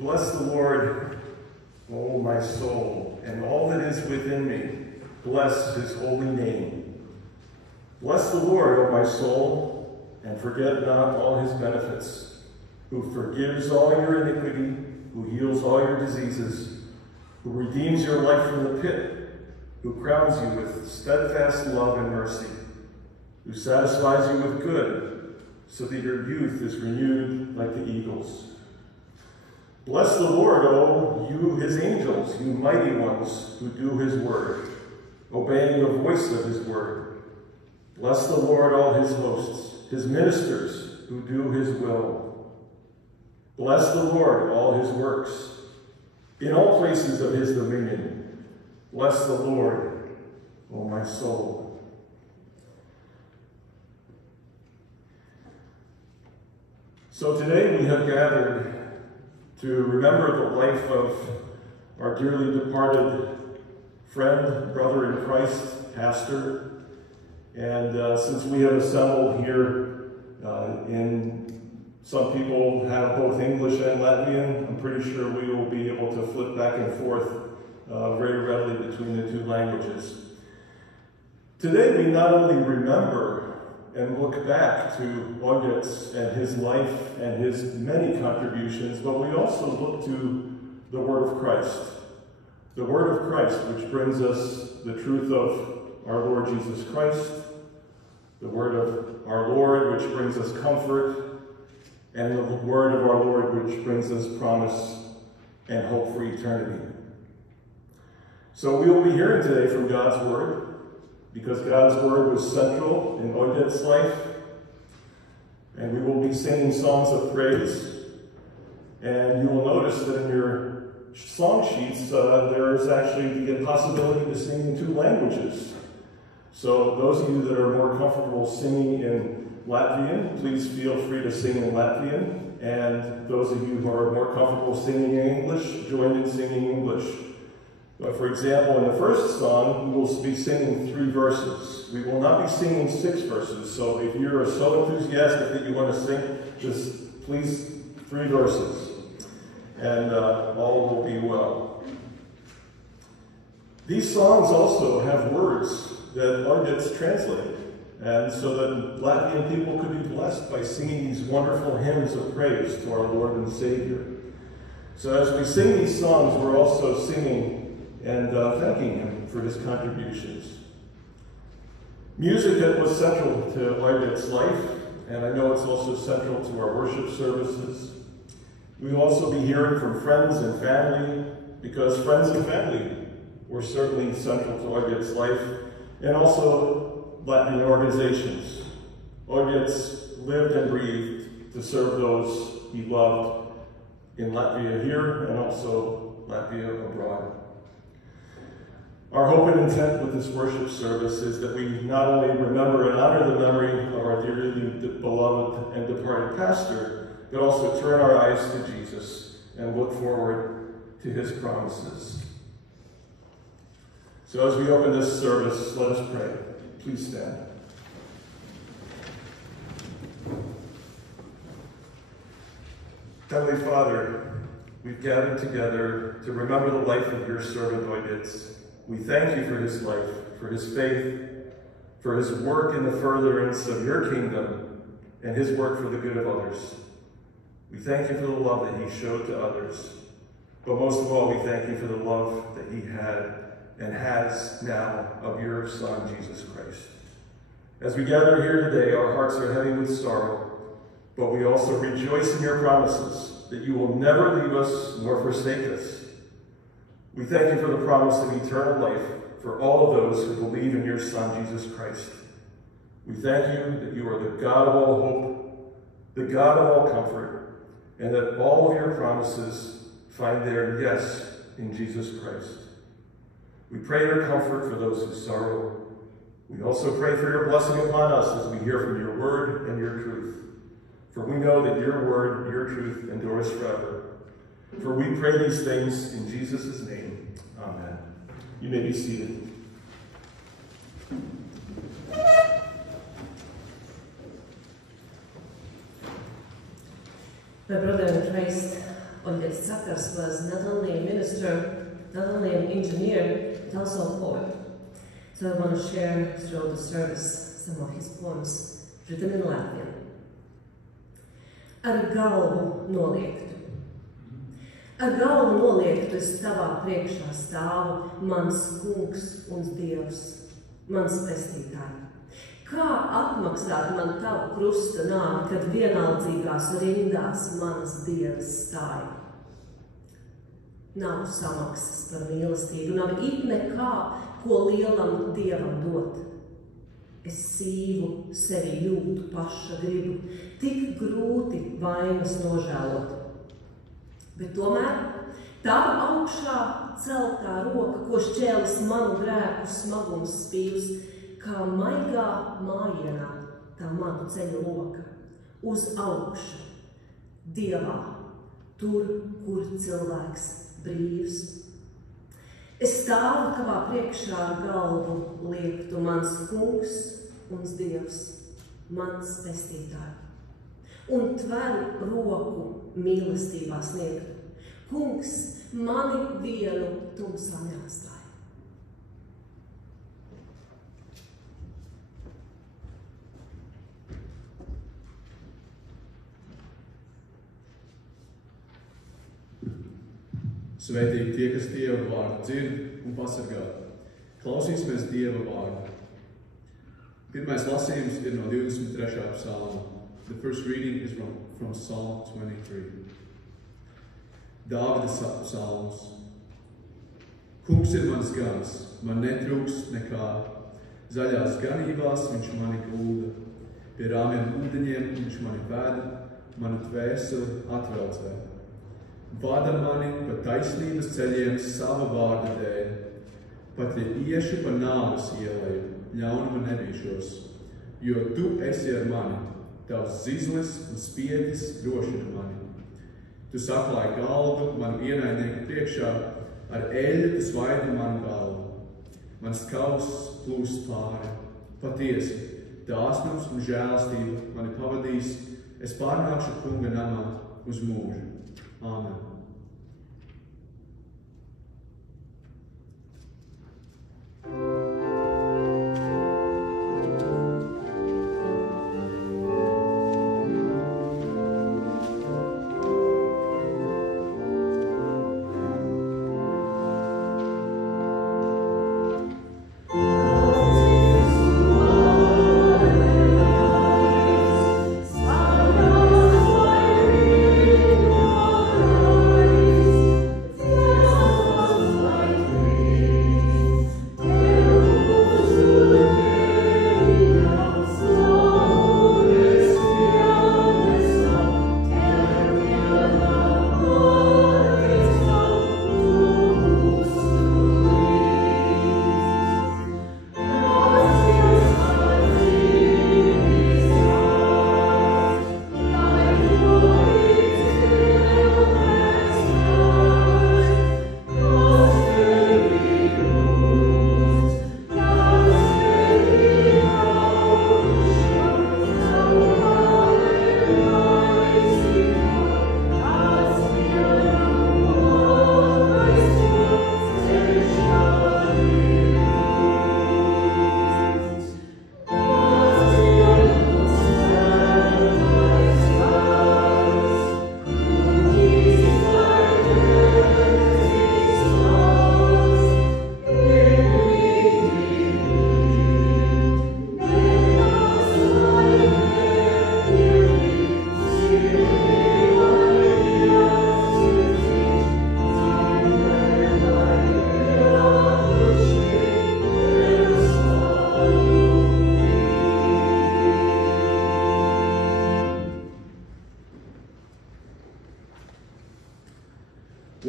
Bless the Lord, O my soul, and all that is within me. Bless his holy name. Bless the Lord, O my soul, and forget not all his benefits, who forgives all your iniquity, who heals all your diseases, who redeems your life from the pit, who crowns you with steadfast love and mercy, who satisfies you with good, so that your youth is renewed like the eagles. Bless the Lord, O you his angels, you mighty ones who do his word, obeying the voice of his word. Bless the Lord, all his hosts, his ministers who do his will. Bless the Lord, all his works, in all places of his dominion. Bless the Lord, O my soul. So today we have gathered to remember the life of our dearly departed friend, brother in Christ, pastor. And since we have assembled here some people have both English and Latvian, I'm pretty sure we will be able to flip back and forth very readily between the two languages. Today we not only remember and look back to Oidits and his life and his many contributions, but we also look to the Word of Christ. The Word of Christ, which brings us the truth of our Lord Jesus Christ, the Word of our Lord, which brings us comfort, and the Word of our Lord, which brings us promise and hope for eternity. So we will be hearing today from God's Word, because God's Word was central in Oidit's life. And we will be singing songs of praise. And you will notice that in your song sheets, there is actually the possibility to sing in two languages. So those of you that are more comfortable singing in Latvian, please feel free to sing in Latvian. And those of you who are more comfortable singing in English, join in singing English. For example, in the first song, we will be singing 3 verses. We will not be singing 6 verses, so if you're so enthusiastic that you want to sing, just please 3 verses, and all will be well. These songs also have words that Oidits translate, and so that Latvian people could be blessed by singing these wonderful hymns of praise to our Lord and Savior. So as we sing these songs, we're also singing and thanking him for his contributions. Music that was central to Oidit's life, and I know it's also central to our worship services. We will also be hearing from friends and family, because friends and family were certainly central to Oidit's life, and also Latvian organizations. Oidits lived and breathed to serve those he loved in Latvia here and also Latvia abroad. Our hope and intent with this worship service is that we not only remember and honor the memory of our dearly beloved and departed pastor, but also turn our eyes to Jesus and look forward to his promises. So as we open this service, let us pray. Please stand. Heavenly Father, we've gathered together to remember the life of your servant Oidits. We thank you for his life, for his faith, for his work in the furtherance of your kingdom, and his work for the good of others. We thank you for the love that he showed to others. But most of all, we thank you for the love that he had and has now of your Son, Jesus Christ. As we gather here today, our hearts are heavy with sorrow, but we also rejoice in your promises that you will never leave us nor forsake us. We thank you for the promise of eternal life for all of those who believe in your Son, Jesus Christ. We thank you that you are the God of all hope, the God of all comfort, and that all of your promises find their yes in Jesus Christ. We pray your comfort for those who sorrow. We also pray for your blessing upon us as we hear from your word and your truth. For we know that your word, your truth endures forever. For we pray these things in Jesus' name. Amen. You may be seated. My brother in Christ, Oleg Sakars was not only a minister, not only an engineer, but also a poet. So I want to share throughout the service some of his poems written in Latvian. Ar galvu noliektu. Ar galvu noliektu es tavā priekšā stāvu, mans kungs un Dievs, mans pestītāji. Kā atmaksāt man tavu krusta nāvi, kad vienaldzīgās rindās manas dienas stāja? Nav samaksas par mīlestību, nav it nekā, ko lielam Dievam dot. Es sīvu sevi jūtu paša gribu, tik grūti vainas nožēlot. Bet tomēr tava augšā celtā roka, ko šķēlis manu grēku smagums spīvs, kā maigā mājienā tā manu ceļu loka, uz augšu, Dievā, tur, kur cilvēks brīvs. Es stāvu tavā priekšā ar galvu liektu, mans kungs un Dievs, mans pestītāji, un tveru roku mīlestībā sniegtu. Kungs, mani vienu tumsā neatstāja. Svētīgi tie, kas Dieva vārdu dzird un pasargā. Klausīsimies Dieva vārdu. Pirmais lasījums ir no 23. psalma. The first reading is from Psalm 23. Dāvida psalms. Kungs ir mans gans, man netrūks nekā. Zaļās ganībās viņš mani gulda. Pie rāmiem ūdeņiem viņš mani veda, manu dvēseli atvelcē. Vada mani pa taisnības ceļiem sava vārda dēļ. Pat ja iešu pa nāves ieleju, ļaunuma nebīšos, jo tu esi ar mani, tavs zizlis un spiedis drošina mani. Tu saklāji galdu manu ienaidnieku priekšā, ar eļļu tu svaidi manu galvu. Mans kauss plūst pāri. Patiesi, dāsnums un žēlastība mani pavadīs, es pārnākšu kunga namā uz mūžu. Āmen.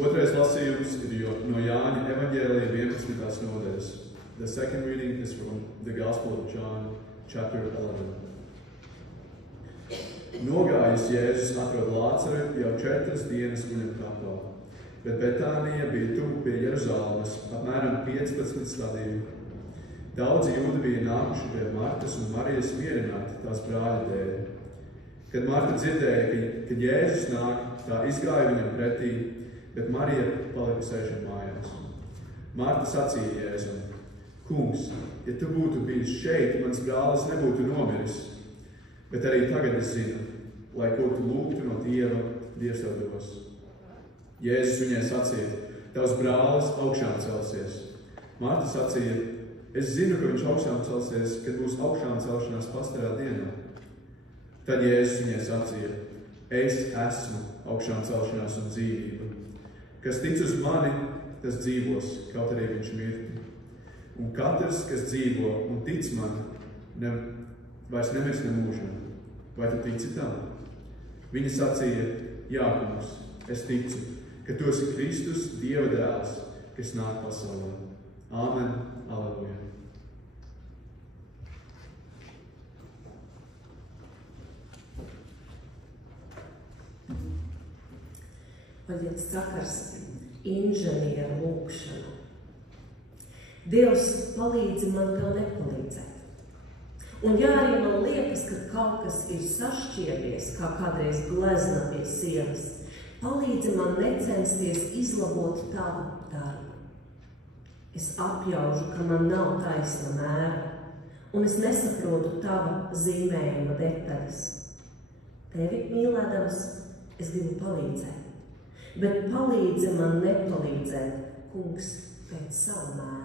Otrais lasījums ir no Jāņa evaņģēlija 11. nodaļas. The second reading is from the Gospel of John, chapter 11. Nogājis Jēzus atrod Lācaru jau 4 dienas guļamkapā, bet Betānija bija tuvu pie Jeruzalemes, apmēram 15 stadiju. Daudzi jūdi bija nākuši pie Martas un Marijas mierināti tās brāļa dēļ. Kad Marta dzirdēja, ka Jēzus nāk, tā izgāja viņam pretī, bet Marija palika sēžot mājās. Marta sacīja Jēzum: Kungs, ja tu būtu bijis šeit, mans brālis nebūtu nomiris. Bet arī tagad es zinu, lai ko tu lūgtu no Dieva, Dievs tev dos. Jēzus viņai sacīja: Tavs brālis augšām celsies. Marta sacīja: Es zinu, ka viņš augšām celsies, kad būs augšām celšanās pastarā dienā. Tad Jēzus viņai sacīja: Es esmu augšām celšanās un dzīvība. Kas tic uz mani, tas dzīvos, kaut arī viņš mirtu. Un katrs, kas dzīvo un tic man, vairs nemirs nemūžam. Vai tu tici tam? Viņa sacīja: Jā, kungs, es ticu, ka tu esi Kristus, Dieva dēls, kas nāk pasaulē. Āmen, aleluja. Paņiet sakars inženieru lūkšanu. Dievs palīdzi man tev nepalīdzēt. Un ja arī man liekas, ka kaut kas ir sašķiebies, kā kādreiz glezna pie sienas, palīdzi man necensties izlabot tavu darbu. Es apjaužu, ka man nav taisna mēra, un es nesaprotu tava zīmējuma detaļas. Tevi mīlēdams, es gribu palīdzēt. Bet palīdzi man nepalīdzēt, kungs, pēc savu mēru.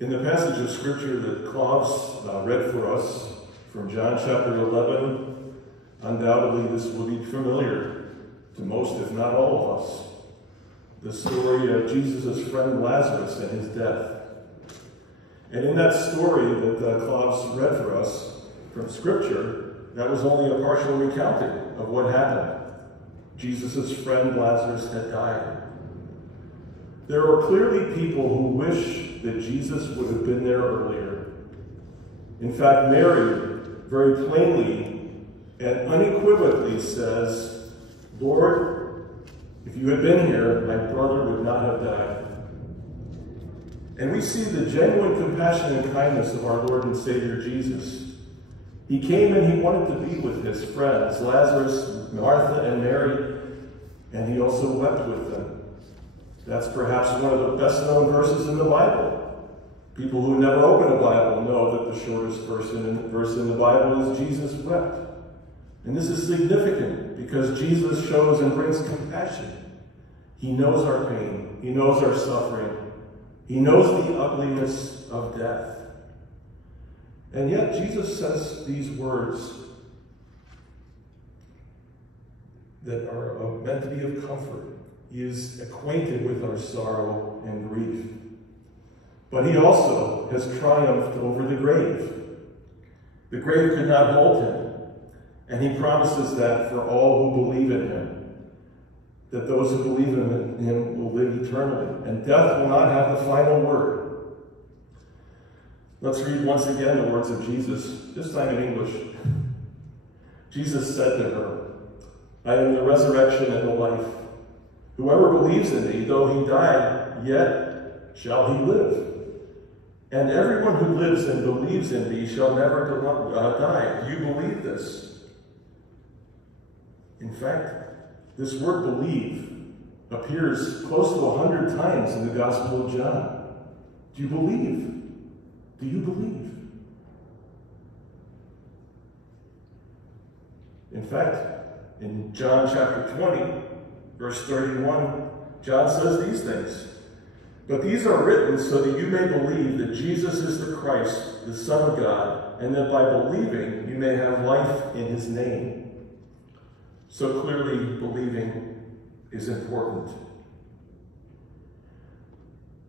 In the passage of Scripture that Klaus read for us from John chapter 11, undoubtedly this will be familiar to most, if not all of us. The story of Jesus' friend Lazarus and his death. And in that story that Klaus read for us from Scripture, that was only a partial recounting of what happened. Jesus' friend Lazarus had died. There are clearly people who wish that Jesus would have been there earlier. In fact, Mary very plainly and unequivocally says, Lord, if you had been here, my brother would not have died. And we see the genuine compassion and kindness of our Lord and Savior Jesus. He came and he wanted to be with his friends, Lazarus, Martha, and Mary, and he also wept with them. That's perhaps one of the best-known verses in the Bible. People who never open a Bible know that the shortest verse in the Bible is Jesus wept. And this is significant because Jesus shows and brings compassion. He knows our pain. He knows our suffering. He knows the ugliness of death. And yet Jesus says these words that are meant to be of comfort. He is acquainted with our sorrow and grief. But he also has triumphed over the grave. The grave could not hold him. And he promises that for all who believe in him, that those who believe in him will live eternally, and death will not have the final word. Let's read once again the words of Jesus, this time in English. Jesus said to her, I am the resurrection and the life. Whoever believes in me, though he die, yet shall he live. And everyone who lives and believes in me shall never die. Do you believe this? In fact, this word believe appears close to 100 times in the Gospel of John. Do you believe? Do you believe? In fact, in John chapter 20, verse 31, John says these things. But these are written so that you may believe that Jesus is the Christ, the Son of God, and that by believing you may have life in his name. So clearly, believing is important.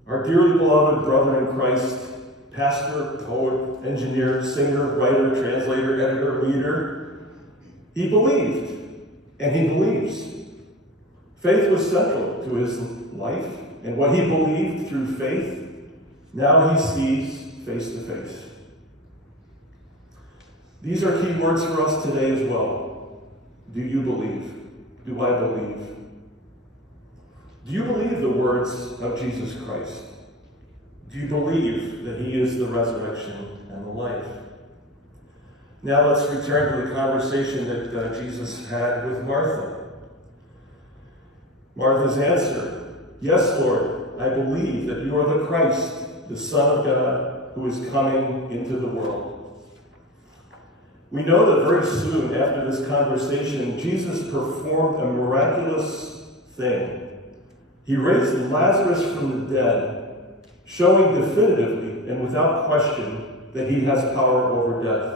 Our dearly beloved brother in Christ, pastor, poet, engineer, singer, writer, translator, editor, leader, he believed, and he believes. Faith was central to his life, and what he believed through faith, now he sees face to face. These are key words for us today as well. Do you believe? Do I believe? Do you believe the words of Jesus Christ? Do you believe that he is the resurrection and the life? Now let's return to the conversation that Jesus had with Martha. Martha's answer, "Yes, Lord, I believe that you are the Christ, the Son of God, who is coming into the world." We know that very soon after this conversation, Jesus performed a miraculous thing. He raised Lazarus from the dead, showing definitively and without question that he has power over death.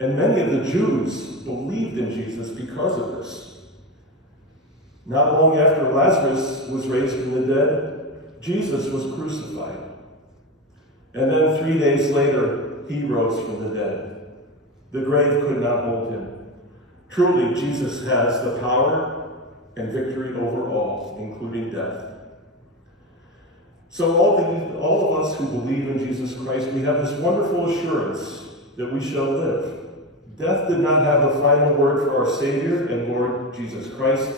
And many of the Jews believed in Jesus because of this. Not long after Lazarus was raised from the dead, Jesus was crucified. And then 3 days later, he rose from the dead. The grave could not hold him. Truly, Jesus has the power and victory over all, including death. So all of us who believe in Jesus Christ, we have this wonderful assurance that we shall live. Death did not have the final word for our Savior and Lord Jesus Christ,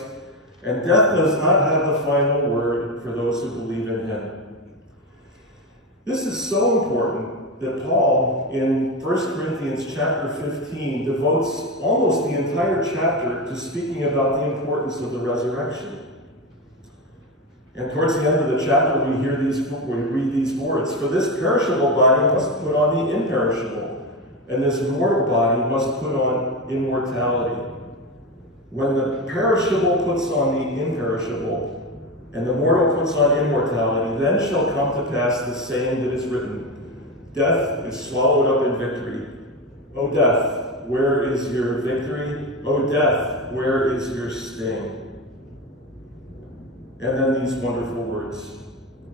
and death does not have the final word for those who believe in him. This is so important that Paul, in 1 Corinthians chapter 15, devotes almost the entire chapter to speaking about the importance of the resurrection. And towards the end of the chapter, we read these words, "For this perishable body must put on the imperishable, and this mortal body must put on immortality. When the perishable puts on the imperishable, and the mortal puts on immortality, then shall come to pass the saying that is written, Death is swallowed up in victory. O death, where is your victory? O death, where is your sting?" And then these wonderful words.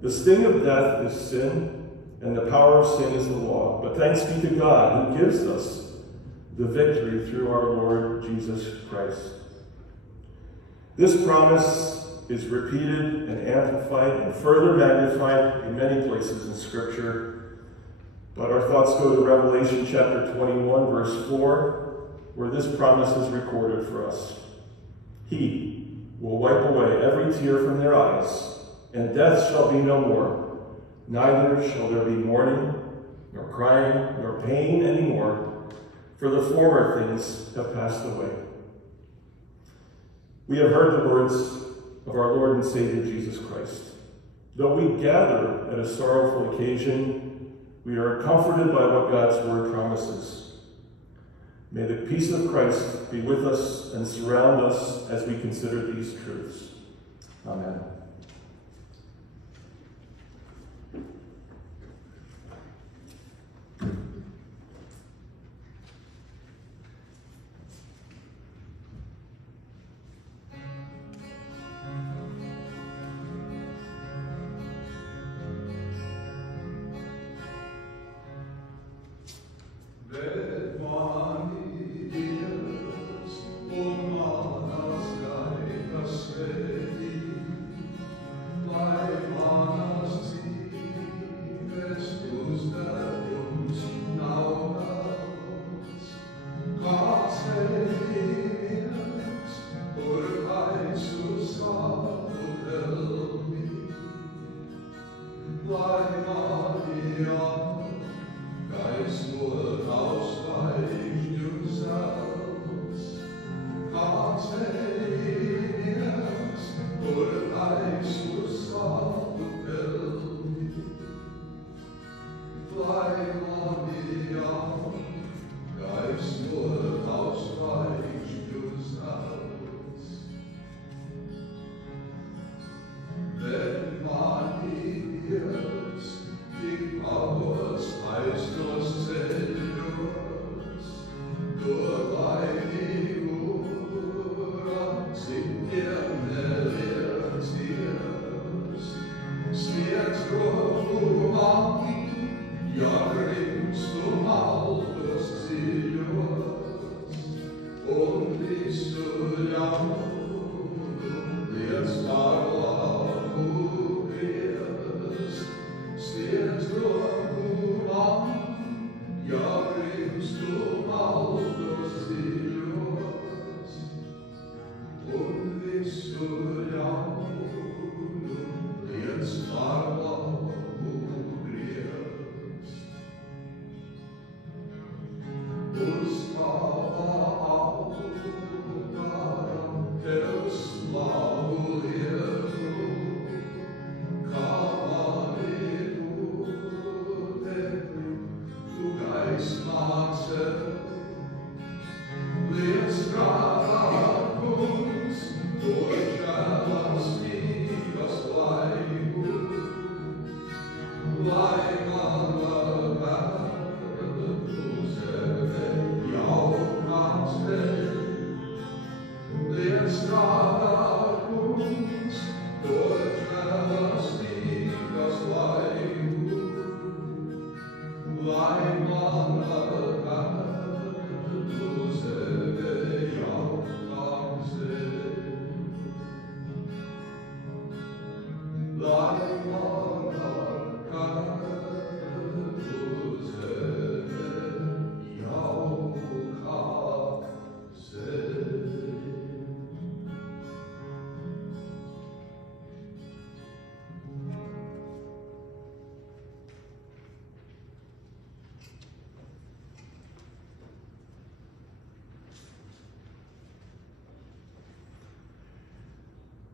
"The sting of death is sin, and the power of sin is the law. But thanks be to God who gives us the victory through our Lord Jesus Christ." This promise is repeated and amplified and further magnified in many places in Scripture. But our thoughts go to Revelation chapter 21, verse 4, where this promise is recorded for us. "He will wipe away every tear from their eyes, and death shall be no more. Neither shall there be mourning, nor crying, nor pain any more, for the former things have passed away." We have heard the words of our Lord and Savior Jesus Christ. Though we gather at a sorrowful occasion, we are comforted by what God's word promises. May the peace of Christ be with us and surround us as we consider these truths. Amen.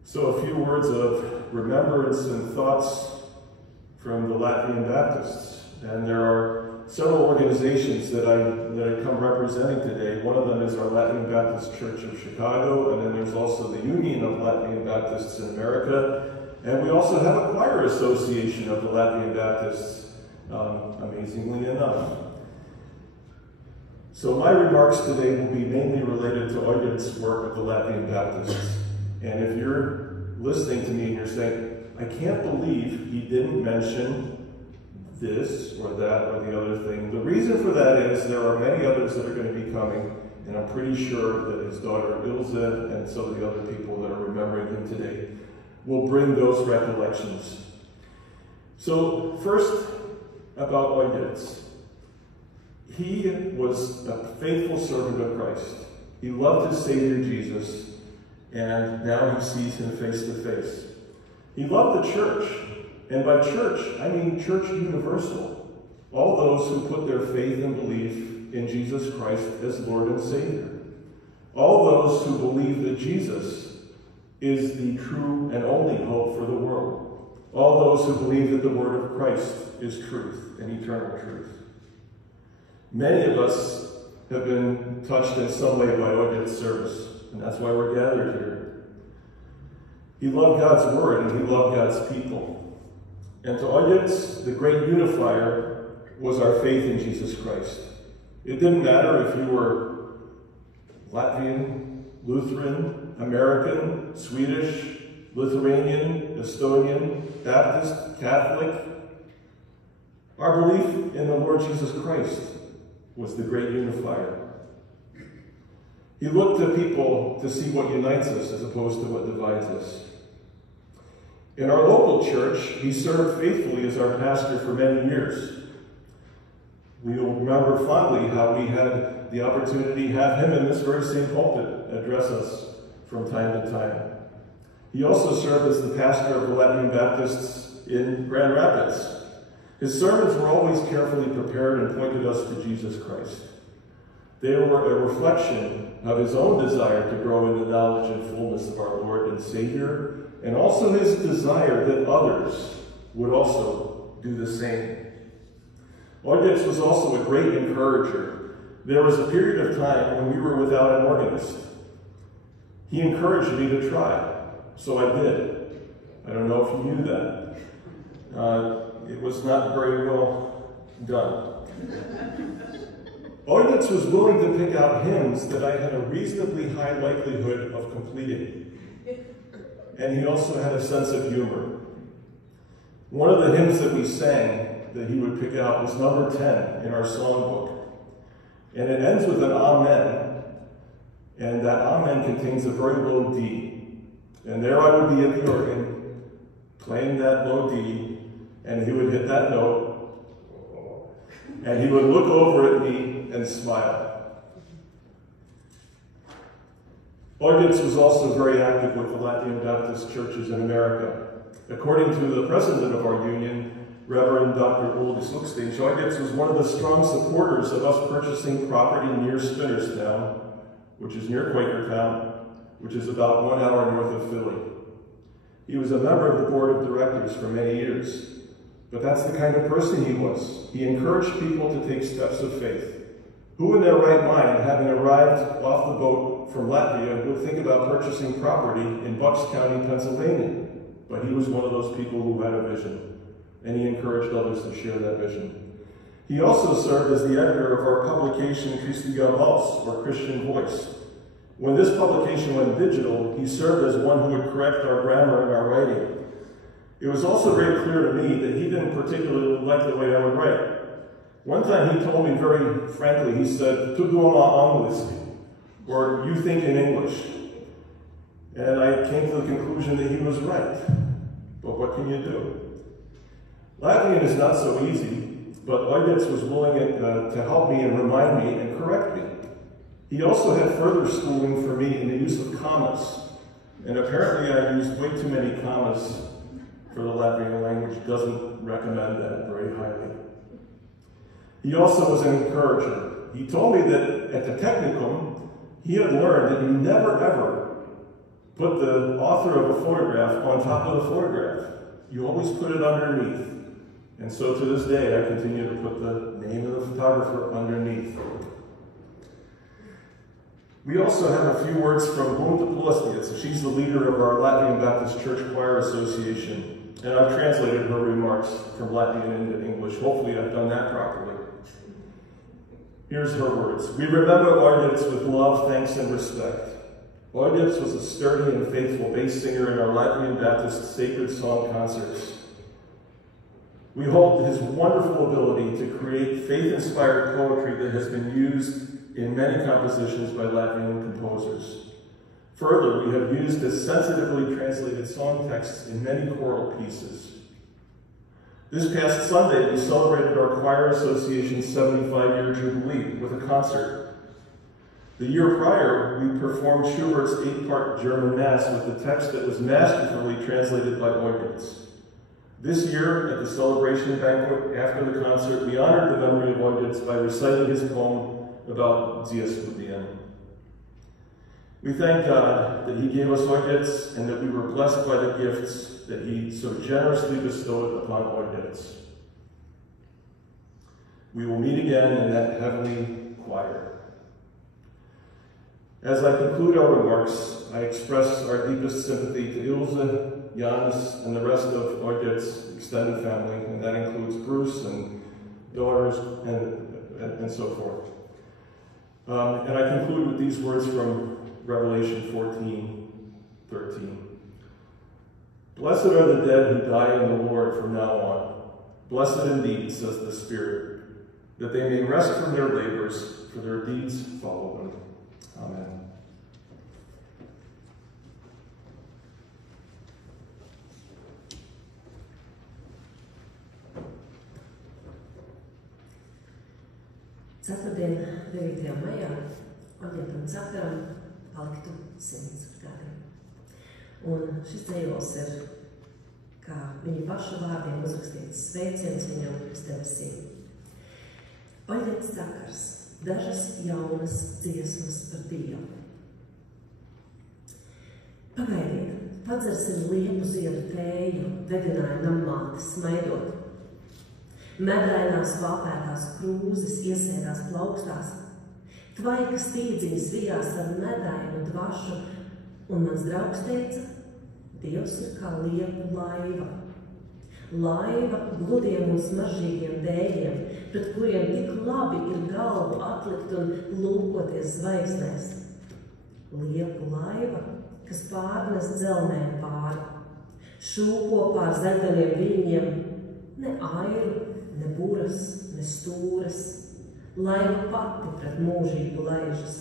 So a few words of remembrance and thoughts from the Latvian Baptists. And there are several organizations that I come representing today. One of them is our Latvian Baptist Church of Chicago, and then there's also the Union of Latvian Baptists in America. And we also have a choir association of the Latvian Baptists, amazingly enough. So my remarks today will be mainly related to Oidit's work of the Latvian Baptists. And if you're listening to me and you're saying, I can't believe he didn't mention this or that or the other thing, the reason for that is there are many others that are going to be coming, and I'm pretty sure that his daughter Ilse and some of the other people that are remembering him today will bring those recollections. So first, about Oidit. He was a faithful servant of Christ. He loved his Savior Jesus, and now he sees him face to face. He loved the church, and by church, I mean church universal. All those who put their faith and belief in Jesus Christ as Lord and Savior. All those who believe that Jesus is the true and only hope for the world. All those who believe that the word of Christ is truth and eternal truth. Many of us have been touched in some way by Oidit's service. And that's why we're gathered here. He loved God's word and he loved God's people. And to Oidit, the great unifier was our faith in Jesus Christ. It didn't matter if you were Latvian, Lutheran, American, Swedish, Lithuanian, Estonian, Baptist, Catholic. Our belief in the Lord Jesus Christ was the great unifier. He looked to people to see what unites us as opposed to what divides us. In our local church, he served faithfully as our pastor for many years. We will remember fondly how we had the opportunity to have him in this very same pulpit address us from time to time. He also served as the pastor of the Latvian Baptists in Grand Rapids. His sermons were always carefully prepared and pointed us to Jesus Christ. They were a reflection of his own desire to grow in the knowledge and fullness of our Lord and Savior, and also his desire that others would also do the same. Oidit was also a great encourager. There was a period of time when we were without an organist. He encouraged me to try, so I did. I don't know if you knew that. It was not very well done. Oidit was willing to pick out hymns that I had a reasonably high likelihood of completing. And he also had a sense of humor. One of the hymns that we sang that he would pick out was number 10 in our songbook. And it ends with an amen. And that amen contains a very low D. And there I would be at the organ, playing that low D, and he would hit that note, and he would look over at me and smile. Oidit was also very active with the Latvian Baptist churches in America. According to the president of our union, Reverend Dr. Uldis Lukstein, Oidit was one of the strong supporters of us purchasing property near Spinnerstown, which is near Quakertown, which is about 1 hour north of Philly. He was a member of the board of directors for many years. But that's the kind of person he was. He encouraged people to take steps of faith. Who in their right mind, having arrived off the boat from Latvia, would think about purchasing property in Bucks County, Pennsylvania? But he was one of those people who had a vision. and he encouraged others to share that vision. He also served as the editor of our publication Christi Voice, or Christian Voice. When this publication went digital, he served as one who would correct our grammar and our writing. It was also very clear to me that he didn't particularly like the way I would write. One time he told me very frankly, he said, "Tu duoma angliski," or "you think in English." And I came to the conclusion that he was right. But what can you do? Latvian is not so easy, but Oidits was willing to help me and remind me and correct me. He also had further schooling for me in the use of commas. And apparently I used way too many commas for the Latvian language. Doesn't recommend that very highly. He also was an encourager. He told me that at the Technicum, he had learned that you never ever put the author of a photograph on top of the photograph. You always put it underneath. And so to this day, I continue to put the name of the photographer underneath. We also have a few words from Bunta Pulastiets. She's the leader of our Latvian Baptist Church Choir Association. And I've translated her remarks from Latvian into English. Hopefully I've done that properly. Here's her words. We remember Oidits with love, thanks, and respect. Oidits was a sturdy and faithful bass singer in our Latvian Baptist sacred song concerts. We hold his wonderful ability to create faith-inspired poetry that has been used in many compositions by Latvian composers. Further, we have used his sensitively translated song texts in many choral pieces. This past Sunday, we celebrated our Choir Association's 75-year jubilee with a concert. The year prior, we performed Schubert's 8-part German Mass with the text that was masterfully translated by Oidits. This year, at the celebration banquet after the concert, we honored the memory of Oidits by reciting his poem about Dziesmu Dienu. We thank God that he gave us Oidits and that we were blessed by the gifts that he so generously bestowed upon Oidits. We will meet again in that heavenly choir. As I conclude our remarks, I express our deepest sympathy to Ilse, Janis, and the rest of Oidits' extended family, and that includes Bruce and daughters and so forth. And I conclude with these words from Revelation 14:13. Blessed are the dead who die in the Lord from now on. Blessed indeed, says the Spirit, that they may rest from their labors, for their deeds follow them. Amen. Ceturtdien, 9. maijā, Oļģetam Cakaram paliktu 100 gadi. Un šis dzējols ir, kā viņa paša vārdiem uzrakstīts, sveiciens viņam uz debesīm. Oļģets Cakars, dažas jaunas dziesmas par Dievu. Pagaidiet, padzersim liepu ziedu tēju, vedināja nammātes smaidot. Medainās vāpētās krūzes iesēdās plaukstās, tvaikas tīdziņas vijās ar medainu dvašu, un mans draugs teica, Dievs ir kā liepu laiva. Laiva gludiem un smaržīgiem dējiem, pret kuriem tik labi ir galvu atlikt un lūkoties zvaigznēs. Liepu laiva, kas pārnes dzelnēm pāri, šūpo pār zaļdaniem viļņiem, ne airu, ne buras, ne stūras, laiva pati pret mūžību laižas.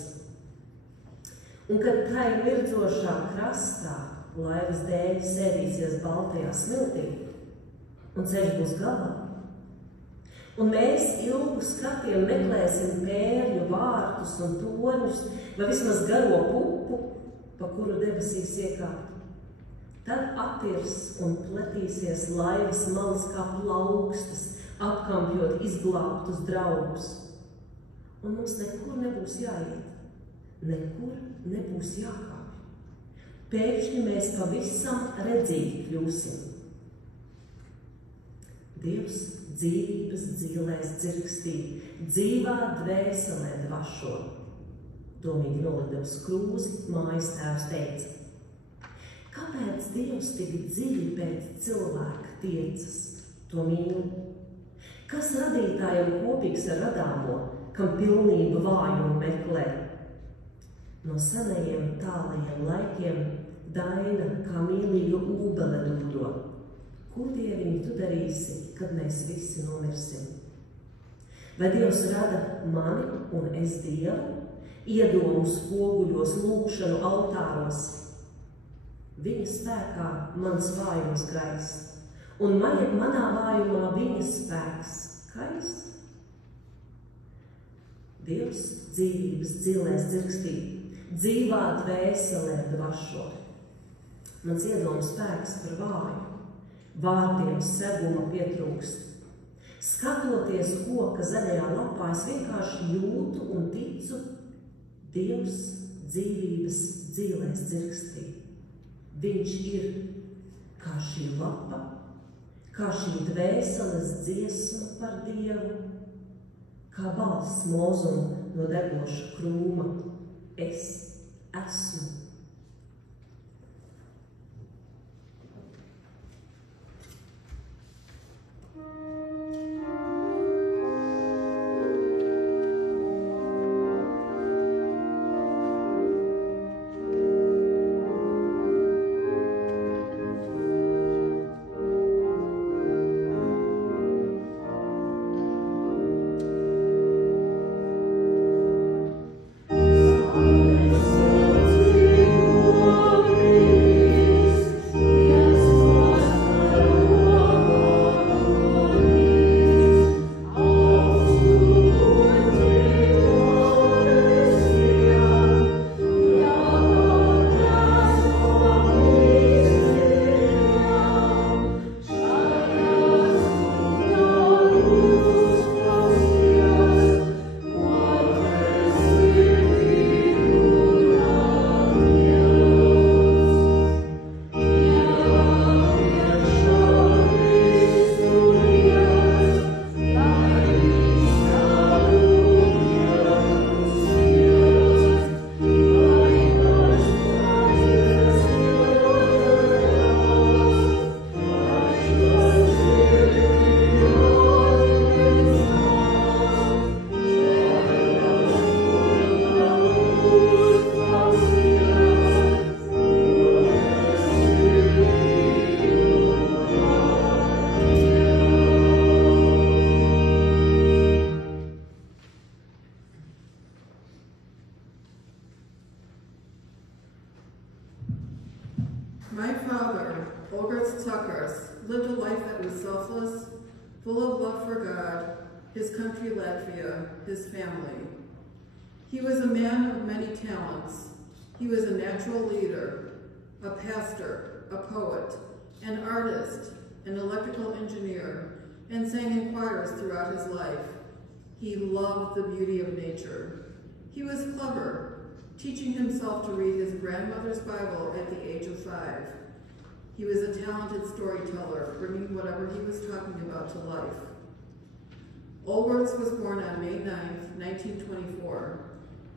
Un kad tai virdzošā krastā laivas dēļ sēdīsies baltajā smiltī, un ceļš būs galā, un mēs ilgu skatiem meklēsim pērļu vārtus un torņus, vai vismaz garo pupu, pa kuru debesīs iekāpt. Tad attirs un pletīsies laivas malas kā plaukstas, apkampjot izglābtus draugus. Un mums nekur nebūs jāiet, nekur nebūs jākāpj. Pēkšņi mēs pavisam redzīgi kļūsim. Dievs dzīvības dzīlēs dzirkstī, dzīvā dvēselē dvašo. Domīgi nolikdams krūzi, mājas tēvs teica, kāpēc Dievs tik dziļi pēc cilvēka tiecas? to mīlu. Kas radītājam kopīgs ar radāmo, kam pilnība vājumu meklē? No senajiem tālajiem laikiem daina kā mīlīga ūbele dūdo. Ko, Dieviņ, tu darīsi, kad mēs visi nomirsim? Vai Dievs rada mani un es Dievu, iedomu spoguļos, lūkšanu altāros? Viņa spēkā mans vājums gaiss, un manā vājumā viņa spēks kais. Dievs dzīvības dzilnēs dzirkstī, dzīvā dvēselē dvašo. Mans iedomu spēks par vāju, vārdiem seguma pietrūkst. Skatoties koka zaļajā lapā, es vienkārši jūtu un ticu, Dievs dzīvības dzīvēs dzirkstī. Viņš ir kā šī lapa, kā šī dvēseles dziesma par Dievu, kā balss mūzuma no degoša krūma. Es esmu. My father, Olgert Tuckers, lived a life that was selfless, full of love for God, his country Latvia, his family. He was a man of many talents. He was a natural leader, a pastor, a poet, an artist, an electrical engineer, and sang in choirs throughout his life. He loved the beauty of nature. He was clever, teaching himself to read his grandmother's Bible at the age of 5. He was a talented storyteller, bringing whatever he was talking about to life. Olwerts was born on May 9th, 1924.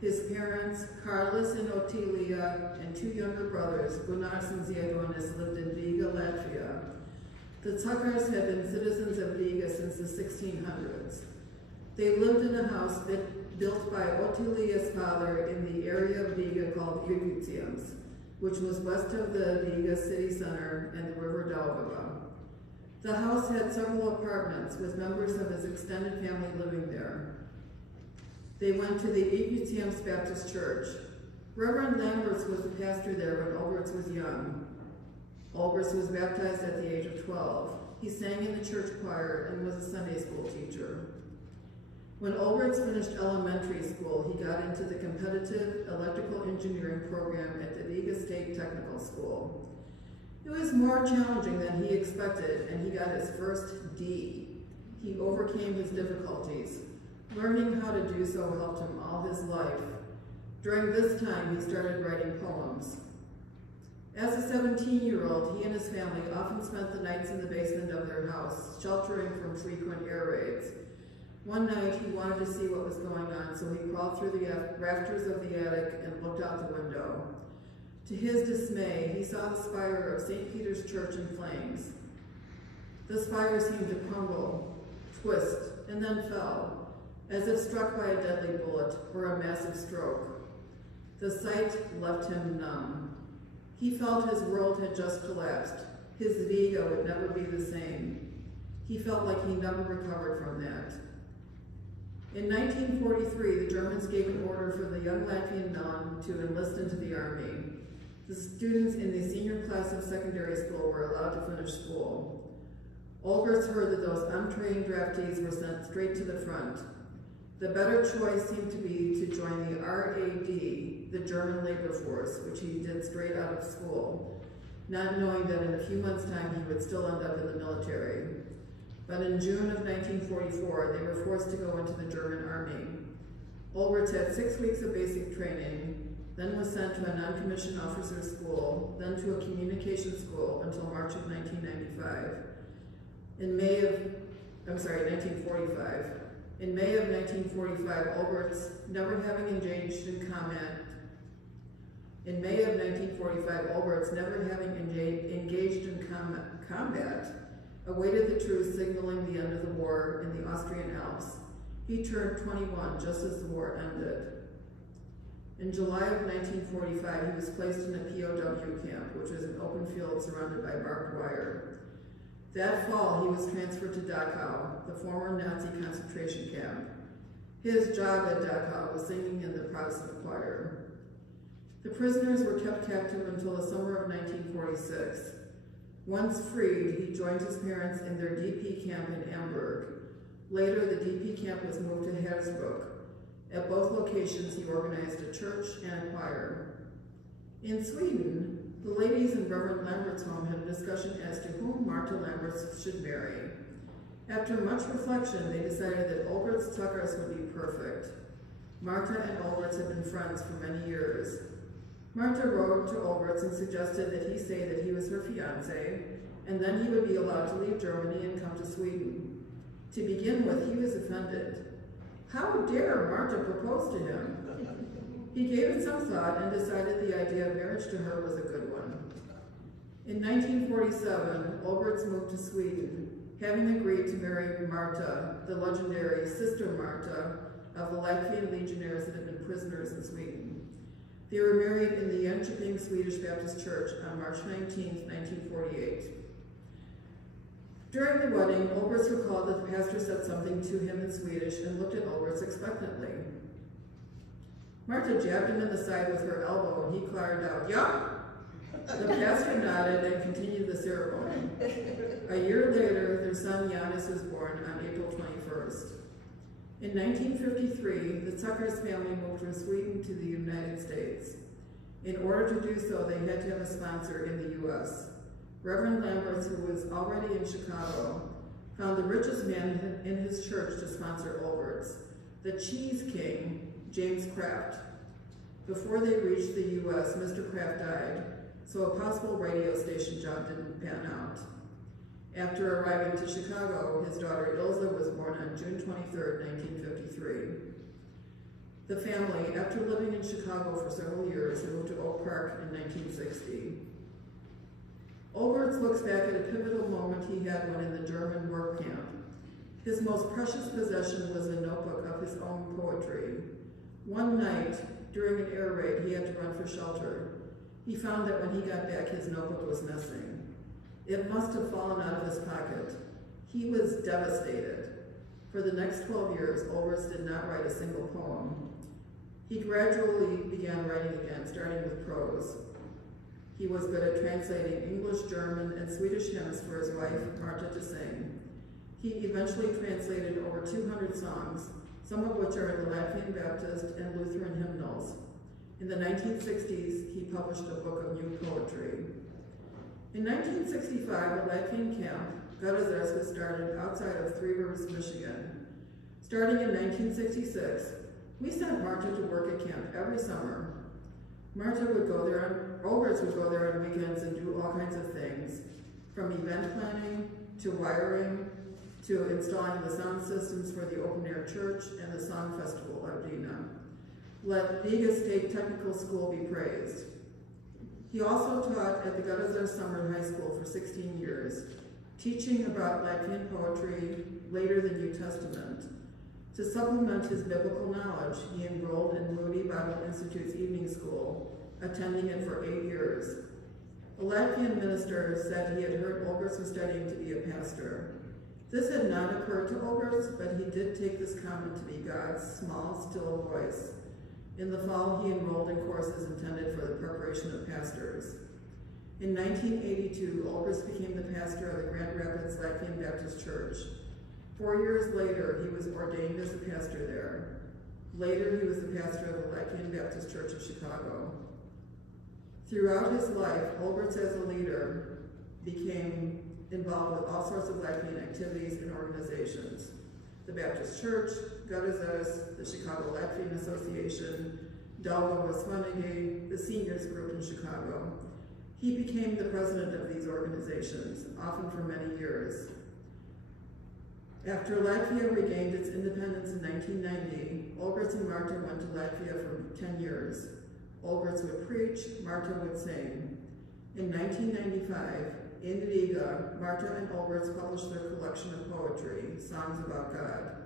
His parents, Carlos and Otilia, and 2 younger brothers, Gunars and Ziedonis, lived in Riga, Latvia. The Tuckers had been citizens of Riga since the 1600s. They lived in a house built by Otilia's father in the area of Riga called Yrgytians, which was west of the Riga city center and the river Daugava. The house had several apartments with members of his extended family living there. They went to the Yrgytians Baptist Church. Reverend Lamberts was the pastor there when Olberts was young. Olberts was baptized at the age of 12. He sang in the church choir and was a Sunday school teacher. When Olberts finished elementary school, he got into the competitive electrical engineering program at the Riga State Technical School. It was more challenging than he expected, and he got his first D. He overcame his difficulties. Learning how to do so helped him all his life. During this time, he started writing poems. As a 17-year-old, he and his family often spent the nights in the basement of their house, sheltering from frequent air raids. One night, he wanted to see what was going on, so he crawled through the rafters of the attic and looked out the window. To his dismay, he saw the spire of St. Peter's Church in flames. The spire seemed to crumble, twist, and then fell, as if struck by a deadly bullet or a massive stroke. The sight left him numb. He felt his world had just collapsed. His Riga would never be the same. He felt like he never recovered from that. In 1943, the Germans gave an order for the young Latvian nun to enlist into the army. The students in the senior class of secondary school were allowed to finish school. Olberts heard that those untrained draftees were sent straight to the front. The better choice seemed to be to join the RAD, the German labor force, which he did straight out of school, not knowing that in a few months' time he would still end up in the military. But in June of 1944, they were forced to go into the German army. Olberts had 6 weeks of basic training, then was sent to a non-commissioned officer's school, then to a communication school until March of 1945. In May of 1945. In May of 1945, Olberts, never having engaged in combat, awaited the truce signaling the end of the war in the Austrian Alps. He turned 21 just as the war ended. In July of 1945, he was placed in a POW camp, which was an open field surrounded by barbed wire. That fall, he was transferred to Dachau, the former Nazi concentration camp. His job at Dachau was singing in the Protestant choir. The prisoners were kept captive until the summer of 1946. Once freed, he joined his parents in their DP camp in Amberg. Later, the DP camp was moved to Hersbruck. At both locations, he organized a church and a choir. In Sweden, the ladies in Reverend Lambert's home had a discussion as to whom Marta Lamberts should marry. After much reflection, they decided that Olberts Tuckers would be perfect. Marta and Olberts had been friends for many years. Marta wrote to Olberts and suggested that he say that he was her fiancé, and then he would be allowed to leave Germany and come to Sweden. To begin with, he was offended. How dare Marta propose to him? He gave it some thought and decided the idea of marriage to her was a good one. In 1947, Olberts moved to Sweden, having agreed to marry Marta, the legendary Sister Marta of the Latvian legionnaires that had been prisoners in Sweden. They were married in the Jönköping Swedish Baptist Church on March 19, 1948. During the wedding, Olberts recalled that the pastor said something to him in Swedish and looked at Olberts expectantly. Marta jabbed him in the side with her elbow and he claried out, "Yeah." The pastor nodded and continued the ceremony. A year later, their son Janis was born on April 21st. In 1953, the Tuckers family moved from Sweden to the United States. In order to do so, they had to have a sponsor in the U.S. Reverend Lamberts, who was already in Chicago, found the richest man in his church to sponsor Olberts, the Cheese King, James Kraft. Before they reached the U.S., Mr. Kraft died, so a possible radio station job didn't pan out. After arriving to Chicago, his daughter Ilza was born on June 23, 1953. The family, after living in Chicago for several years, moved to Oak Park in 1960. Olberts looks back at a pivotal moment he had when in the German work camp. His most precious possession was a notebook of his own poetry. One night, during an air raid, he had to run for shelter. He found that when he got back, his notebook was missing. It must have fallen out of his pocket. He was devastated. For the next 12 years, Olberts did not write a single poem. He gradually began writing again, starting with prose. He was good at translating English, German, and Swedish hymns for his wife, Marta, to sing. He eventually translated over 200 songs, some of which are in the Latvian Baptist and Lutheran hymnals. In the 1960s, he published a book of new poetry. In 1965, a Latvian camp, Gudazars, was started outside of Three Rivers, Michigan. Starting in 1966, we sent Marta to work at camp every summer. Olberts would go there on weekends and do all kinds of things, from event planning to wiring to installing the sound systems for the open-air church and the song festival at Dina. Let Riga State Technical School be praised. He also taught at the Gudazars Summer High School for 16 years. teaching about Latvian poetry, later the New Testament. To supplement his biblical knowledge, he enrolled in Moody Bible Institute's evening school, attending it for 8 years. A Latvian minister said he had heard Olgerts was studying to be a pastor. This had not occurred to Olgerts, but he did take this comment to be God's small, still voice. In the fall, he enrolled in courses intended for the preparation of pastors. In 1982, Olgerts became the pastor of the Grand Rapids Latvian Baptist Church. 4 years later, he was ordained as a pastor there. Later, he was the pastor of the Latvian Baptist Church of Chicago. Throughout his life, Olgerts as a leader became involved with all sorts of Latvian activities and organizations. The Baptist Church, Gadazaras, the Chicago Latvian Association, Dalgo Vasvanigi, the Seniors Group in Chicago. He became the president of these organizations, often for many years. After Latvia regained its independence in 1990, Olgerts and Marta went to Latvia for 10 years. Olgerts would preach, Marta would sing. In 1995, in Riga, Marta and Olgerts published their collection of poetry, Songs About God.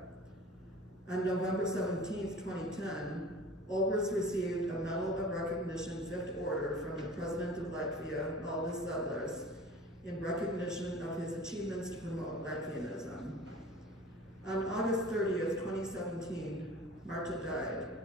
On November 17, 2010, Olgerts received a Medal of Recognition Fifth Order from the President of Latvia, Valdis Zadlers, in recognition of his achievements to promote Latvianism. On August 30, 2017, Marta died.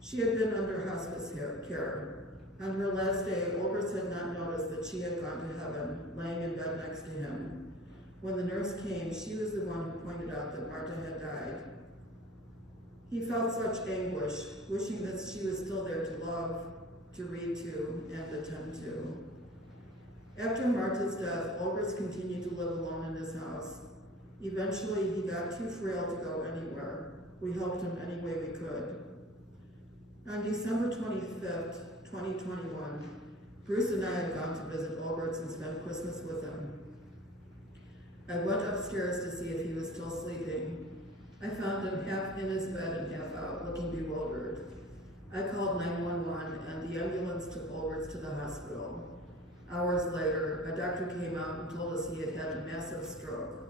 She had been under hospice care. On her last day, Olgerts had not noticed that she had gone to heaven, laying in bed next to him. When the nurse came, she was the one who pointed out that Marta had died. He felt such anguish, wishing that she was still there to love, to read to, and attend to. After Marta's death, Olgerts continued to live alone in his house. Eventually, he got too frail to go anywhere. We helped him any way we could. On December 25th, 2021, Bruce and I had gone to visit Olgerts and spend Christmas with him. I went upstairs to see if he was still sleeping. I found him half in his bed and half out, looking bewildered. I called 911 and the ambulance took Olgerts to the hospital. Hours later, a doctor came out and told us he had had a massive stroke.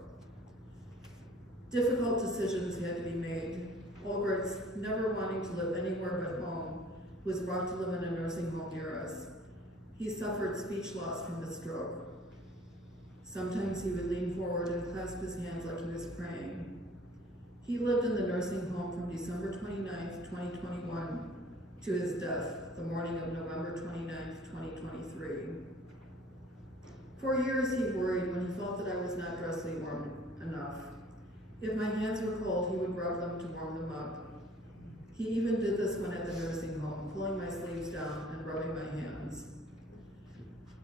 Difficult decisions had to be made. Olgerts, never wanting to live anywhere but home, was brought to live in a nursing home near us. He suffered speech loss from the stroke. Sometimes he would lean forward and clasp his hands like he was praying. He lived in the nursing home from December 29th, 2021 to his death, the morning of November 29th, 2023. For years he worried when he felt that I was not dressing warm enough. If my hands were cold, he would rub them to warm them up. He even did this when at the nursing home, pulling my sleeves down and rubbing my hands.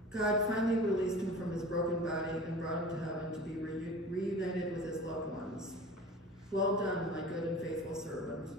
God finally released him from his broken body and brought him to heaven to be reunited with his loved ones. Well done, my good and faithful servant.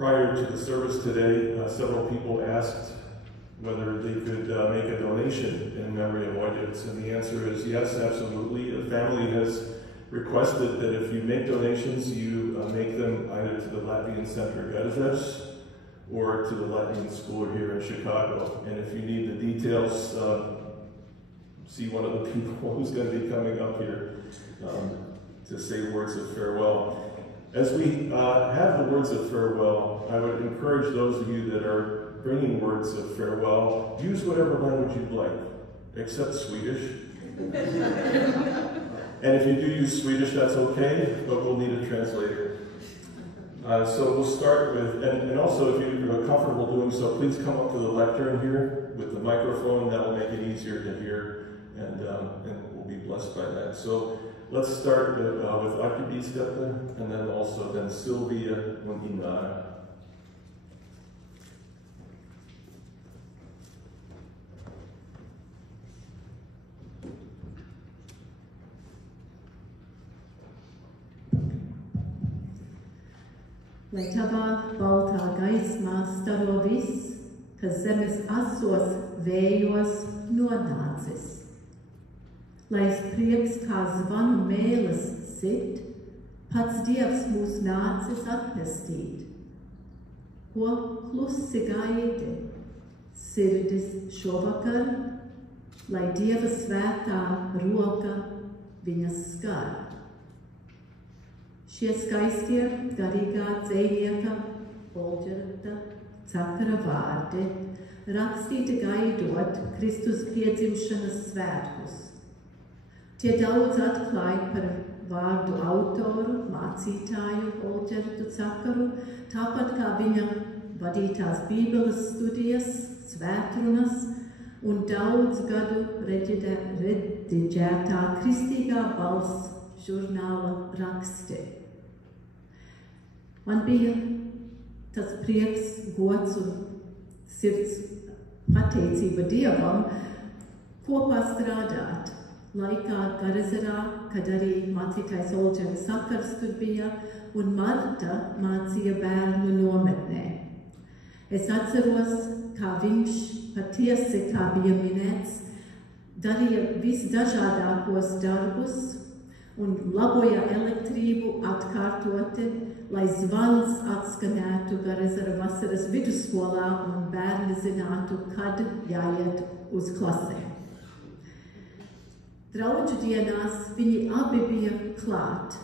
Prior to the service today, several people asked whether they could make a donation in memory of Ojec, and the answer is yes, absolutely. The family has requested that if you make donations, you make them either to the Latvian Center Garžas or to the Latvian School here in Chicago. And if you need the details, see one of the people who's going to be coming up here to say words of farewell. As we have the words of farewell, I would encourage those of you that are bringing words of farewell, use whatever language you'd like, except Swedish. And if you do use Swedish, that's okay, but we'll need a translator. So we'll start with, and also if you're comfortable doing so, please come up to the lectern here with the microphone. That will make it easier to hear, and we'll be blessed by that. So let's start with Archibiskup, and then Sylvia and Ina. Lai tavā baltā gaismā staro viss, kas zemes asos vējos nonācis. Lai prieks kā zvanu mēles sit, pats Dievs mūs nācis atpestīt. Ko klusi gaidi, sirdis šovakar, lai Dieva svētā roka viņas skar. Šie skaistie garīgā dzejnieka Olģerta Cakara vārdi rakstīti gaidot Kristus piedzimšanas svētkus. Tie daudz atklāja par vārdu autoru, mācītāju Olģertu Cakaru, tāpat kā viņa vadītās Bībeles studijas, svētrunas un daudz gadu rediģētā kristīgā balss žurnāla raksti. Man bija tas prieks, gods un sirds pateicība Dievam kopā strādāt laikā Garezerā, kad arī mācītājs Olģerts Cakars tur bija un Marta mācīja bērnu nometnē. Es atceros, kā viņš patiesi, kā bija minēts, darīja visdažādākos darbus un laboja elektrību atkārtoti, lai zvans atskanētu Garezera vasaras vidusskolā un bērni zinātu, kad jāiet uz klasēm. Draudžu dienās viņi abi bija klāt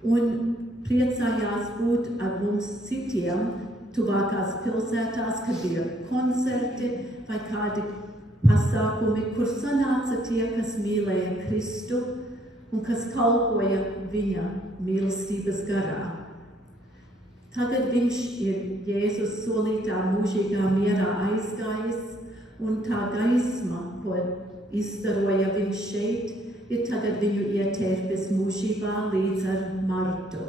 un priecājās būt ar mums citiem tuvākās pilsētās, kad bija koncerti vai kādi pasākumi, kur sanāca tie, kas mīlēja Kristu un kas kalpoja viņa mīlestības garā. Tagad viņš ir Jēzus solītā mūžīgā mierā aizgājis, un tā gaisma, ko izstaroja viņš šeit, ir tagad viņu ietērpis mūžībā līdz ar Martu.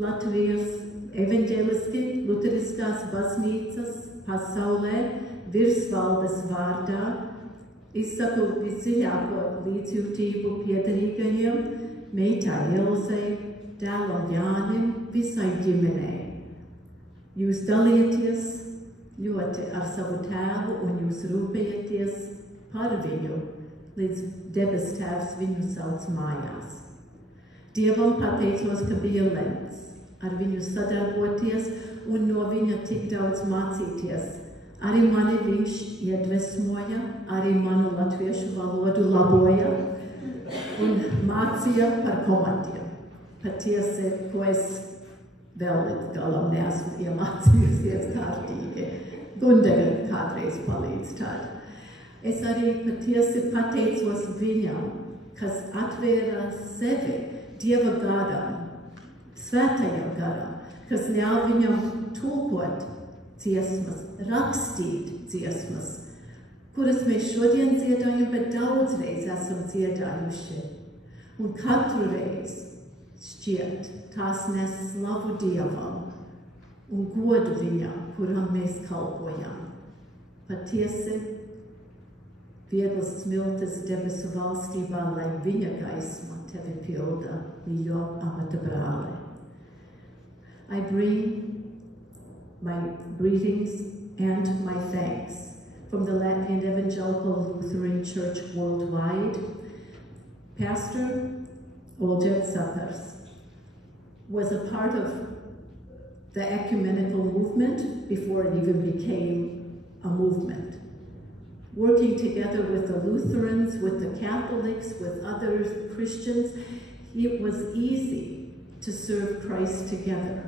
Latvijas evaņģēliski luteriskās baznīcas pasaulē virsvaldes vārdā izsaku visdziļāko līdzjūtību piederīgajiem, meitai Elzei, dēlam Jānim, visai ģimenei. Jūs dalieties ļoti ar savu tēvu un jūs rūpējaties par viņu, līdz debes tēvs viņu sauc mājās. Dievam pateicos, ka bija lemts ar viņu sadarboties un no viņa tik daudz mācīties. Arī mani viņš iedvesmoja, arī manu latviešu valodu laboja un mācīja par komandiem. Patiesi, ko es vēl līdz galam neesmu iemācījusies kārtīgi. Gundega kādreiz palīdz tādu. Es arī patiesi pateicos viņam, kas atvēra sevi Dieva garam, svētajam garam, kas ļauj viņam tulkot dziesmas, rakstīt dziesmas, kuras mēs šodien dziedājam, bet daudzreiz esam dziedājuši. Un katru reizi šķiet, tās nes slavu Dievam un godu viņam, kuram mēs kalpojam. Patiesi, vieglas smiltes debesu valstībā, lai viņa gaisma tevi pilda, mīļo amata brāli. I bring my greetings and my thanks from the Latvian Evangelical Lutheran Church worldwide. Pastor Olģerts Cakars was a part of the ecumenical movement before it even became a movement. Working together with the Lutherans, with the Catholics, with other Christians, it was easy to serve Christ together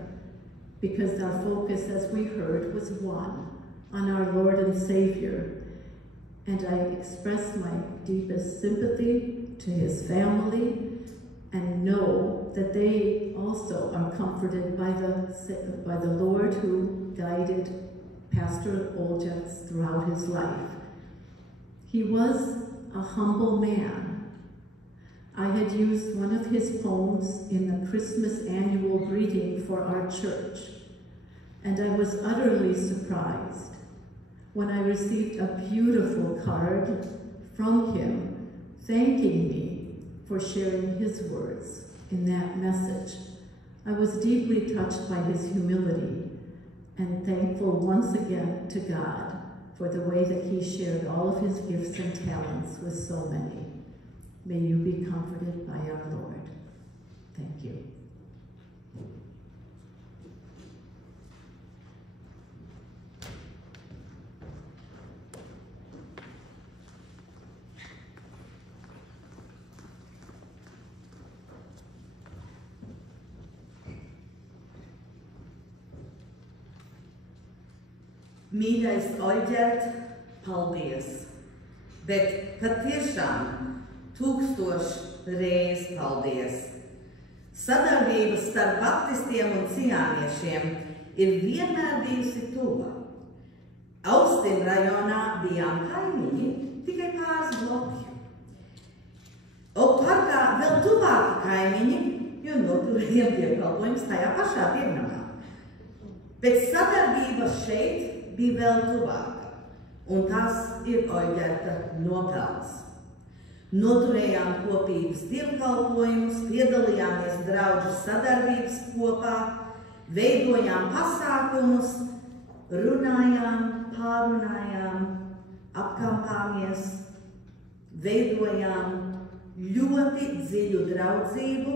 because our focus, as we heard, was one, on our Lord and Savior. And I express my deepest sympathy to his family and know that they also are comforted by the Lord who guided Pastor Olģerts throughout his life. He was a humble man. I had used one of his poems in the Christmas annual greeting for our church, and I was utterly surprised when I received a beautiful card from him thanking me for sharing his words in that message. I was deeply touched by his humility and thankful once again to God for the way that he shared all of his gifts and talents with so many. May you be comforted by our Lord. Thank you. Mīļais Olģert, paldies! Bet patiešām 1000 reizes paldies! Sadarbība starp baptistiem un ciāniešiem ir vienmēr bijusi tuva. Austin rajonā bijām kaimiņi, tikai pāris bloki. Parkā vēl tuvāki kaimiņi, jo noturējām dievkalpojumus tajā pašā dievnamā. Bet sadarbība šeit bija vēl tuvāka, un tas ir Olģerta nopelns. Noturējām kopīgus dievkalpojumus, piedalījāmies draudžu sadarbības kopā, veidojām pasākumus, runājām, pārunājām, apkampāmies, veidojām ļoti dziļu draudzību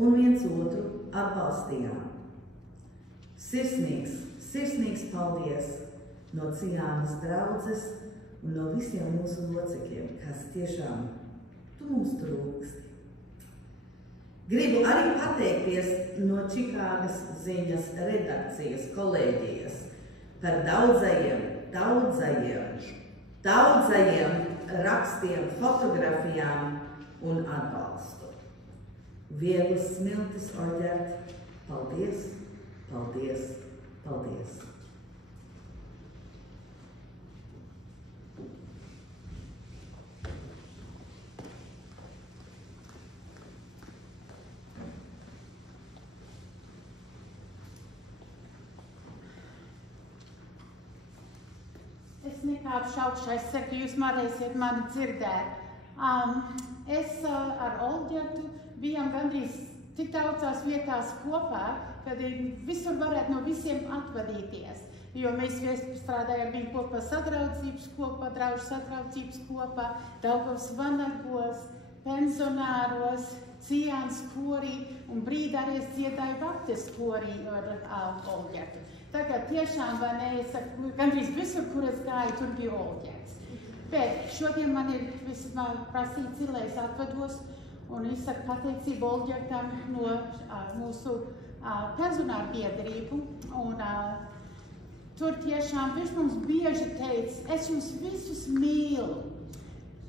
un viens otru atbalstījām. Sirsnīgs paldies no Ciānas draudzes un no visiem mūsu locekļiem, kas tiešām tu mums trūksti. Gribu arī pateikties no Čikāgas ziņas redakcijas kolēģijas par daudzajiem rakstiem, fotografijām un atbalstu. Vieglas smiltis, Olģert, paldies, paldies, paldies! Es nekāpšu augšā, es ceru, ka jūs varēsiet mani dzirdēt. Es ar Olģertu bijām gandrīz tik daudzās vietās kopā, kad visur varētu no visiem atvadīties. Jo mēs strādājām viņu kopā sadraudzības kopā, draužu sadraudzības kopā, Daugavas vanagos, pensionāros, Ciānas korī un brīdi arī es dziedāju baptistu korī ar Olģertu. Tagad tiešām, vai ne, es saku, gandrīz visur, kur es gāju, tur bija Olģerts. Bet šodien man ir prasīts, lai es atvados un izsaku pateicību Olģertam no mūsu personāla biedrību. Un tur tiešām viņš mums bieži teica, es jums visus mīlu.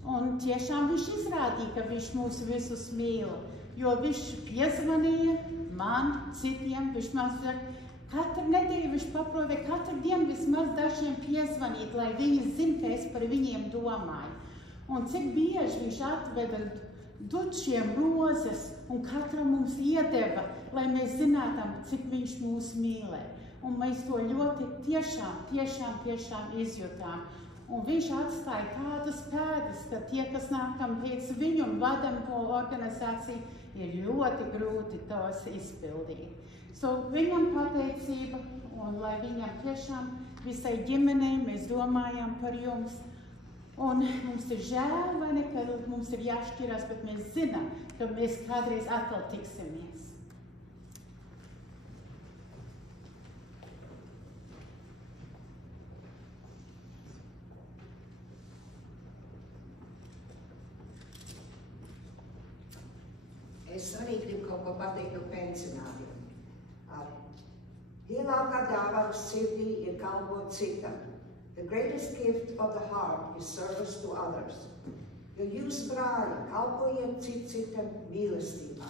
Un tiešām viņš izrādīja, ka viņš mūs visus mīl. Jo viņš piezvanīja man, citiem, viņš man saka, katru nedēļu viņš paprotē, katru dienu vismaz dažiem piezvanīt, lai viņi zina, ka es par viņiem domāju. Un cik bieži viņš atveda dučiem rozes un katram mums iedeva, lai mēs zinātam, cik viņš mūs mīlē. Un mēs to ļoti tiešām izjutām. Un viņš atstāja tādas pēdas, ka tie, kas nākam pēc viņu un vadam to organizāciju, ir ļoti grūti tos izpildīt. Viņam pateicība, un lai viņam tiešām visai ģimenei mēs domājam par jums. Un mums ir žēl, vai ne, ka mums ir jāšķirās, bet mēs zinām, ka mēs kādreiz atkal tiksimies. Es arī gribu kaut ko pateikt par pensionāriem. Lielākā dāvana sirdī ir kalpot citam. The greatest gift of the heart is service to others. Jo jūs, brāļi, kalpojiet citam mīlestībā.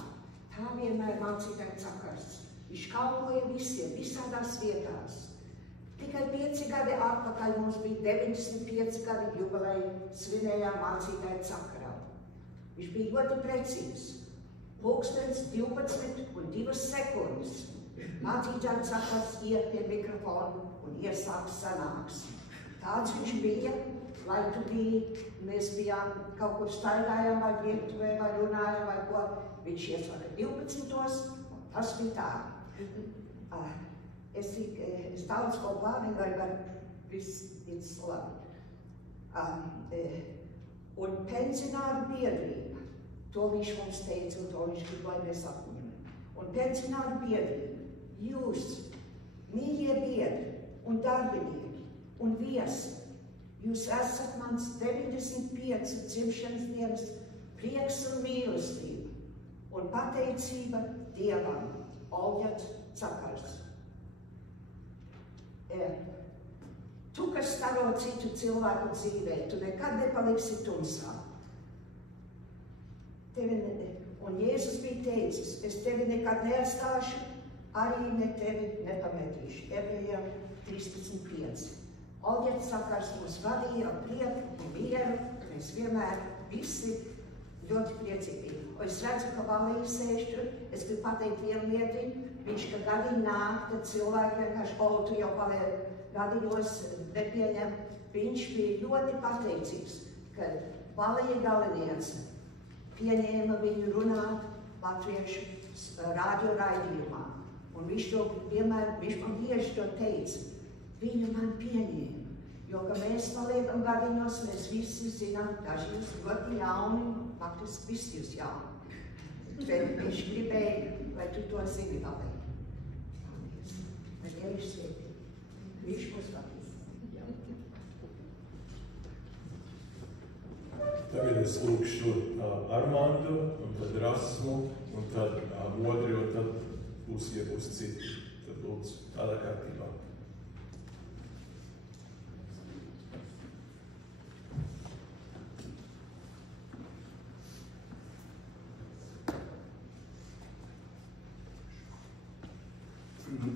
Tā vienmēr mācītāja Cakars. Viņš kalpoja visiem, visādās vietās. Tikai 5 gadi atpakaļ mums bija 95 gadi jubileju svinējām mācītāja Cakarā. Viņš bija ļoti precīzs. Pulkstens 12:02 sekundes. Mācītājs Cakars iet pie mikrofona un iesāk sanāksmi. Tāds viņš bija, lai tu biji, mēs bijām kaut kur staigājām vai virtuvē vai runājām vai ko. Viņš iesaka 12. Un tas bija tā. Es daudz ko plānoju, vai viss ir labi. Un pensionāru biedrība, to viņš mums teica un to viņš grib, lai mēs atmiņam. Un pensionāru biedrība, jūs, mīļie biedri un darbinieki un viesi, jūs esat mans 95 dzimšanas dienas prieks un mīlestība un pateicība Dievam, Olģert Cakars. Tu, kas staro citu cilvēku dzīvē, tu nekad nepaliksi tumsā. Un Jēzus bija teicis, es tevi nekad neatstāšu, arī ne tevi nepametīšu. Ebrejiem 13:5. Olģerts Cakars mūs vadīja ar prieku un mieru, mēs vienmēr visi ļoti priecīgi. Un es redzu, ka Valija sēž tur, es gribu pateikt vienu lietiņu, viņš, kad gadīgi nāk, tad cilvēki vienkārši, tu jau paliek gadījos nepieņem. Viņš bija ļoti pateicīgs, kad Valija galiniece pieņēma viņu runāt latviešu radio raidījumā. Un viņš to vienmēr, viņš man bieži to teica, viņa man pieņēma, jo, ka mēs paliekam gadījos, mēs visi zinām, daži jūs ļoti jauni, faktiski visi jūs jauni. Bet viņš gribēja, lai tu to zini Valija. Bet Dievi svētī, viņš mūs vadīs. Tagad es lūkšu Armandu, un tad Rasmu, un tad otri, un tad būs citi. Tad lūdzu, tādā kārtībā.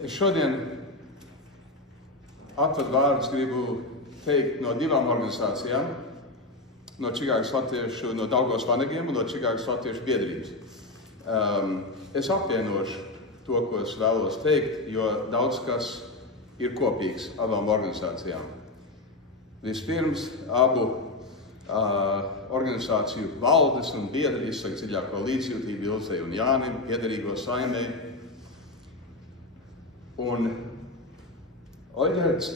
Es šodien atvadu vārdus gribu teikt no 2 organizācijām, no Čikāgas latviešu, no Daugavas vanagiem un no Čikāgas latviešu biedrības. Es apvienošu to, ko es vēlos teikt, jo daudz kas ir kopīgs abām organizācijām. Vispirms abu organizāciju valdes un biedri izsaka dziļāko līdzjūtību Ilzei un Jānim, piederīgo saimei. Un Olģerts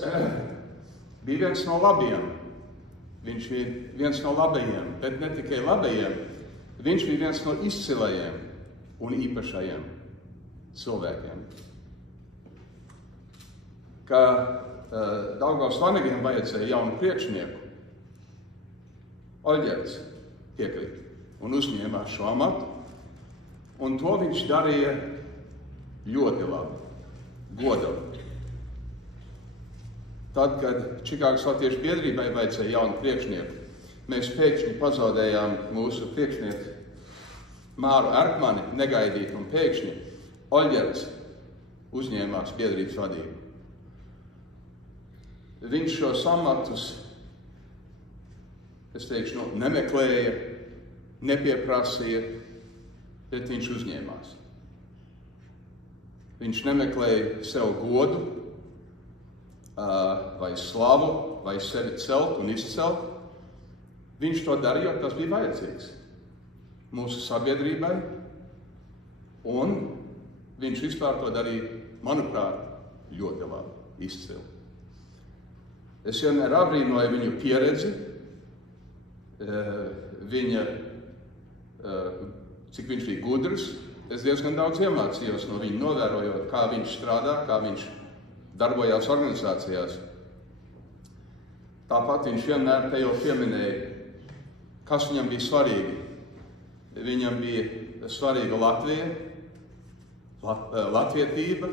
bija viens no labajiem. Viņš bija viens no labajiem, bet ne tikai labajiem, viņš bija viens no izcilajiem un īpašajiem cilvēkiem. Ka Daugavas vanagiem vajadzēja jaunu priekšnieku, Olģerts piekrīt un uzņēmās šo amatu, un to viņš darīja ļoti labi, godam. Tad, kad Čikāgas latviešu biedrībai vajadzēja jaunu priekšnieku, mēs pēkšņi pazaudējām mūsu priekšnieku Māru Erkmani, negaidīt, un pēkšņi Olģerts uzņēmās biedrības vadību. Viņš šos amatus, es teikšu, nemeklēja, nepieprasīja, bet viņš uzņēmās. Viņš nemeklēja sev godu, vai slavu, vai sevi celt un izcelt. Viņš to darīja, jo tas bija vajadzīgs mūsu sabiedrībai un viņš vispār to darīja, manuprāt, ļoti labi, izcili. Es vienmēr abrīnoju viņu pieredzi, cik viņš bija gudrs. Es diezgan daudz iemācījos no viņa, novērojot, kā viņš strādā, kā viņš darbojās organizācijās. Tāpat viņš vienmēr te jau pieminēja, kas viņam bija svarīgi. Viņam bija svarīga Latvija, latvietība,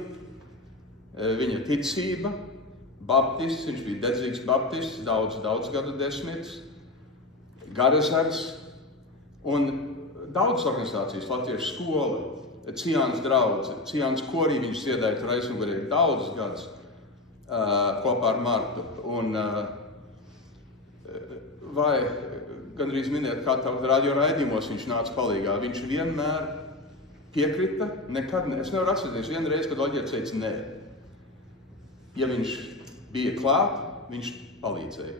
viņa ticība, baptists, viņš bija dedzīgs baptists, daudz gadu desmitus, Garazars un daudz organizācijas, Latviešu skola, Ciānas draudze, Ciānas korī viņš dziedāja tur aizmugurē daudzus gadus kopā ar Martu. Un vai gandrīz minēt, kā tā radio raidījumos viņš nāca palīgā, viņš vienmēr piekrita, nekad ne. Es nevaru atcerēties vienreiz, kad Oļģerts teica nē. Ja viņš bija klāt, viņš palīdzēja.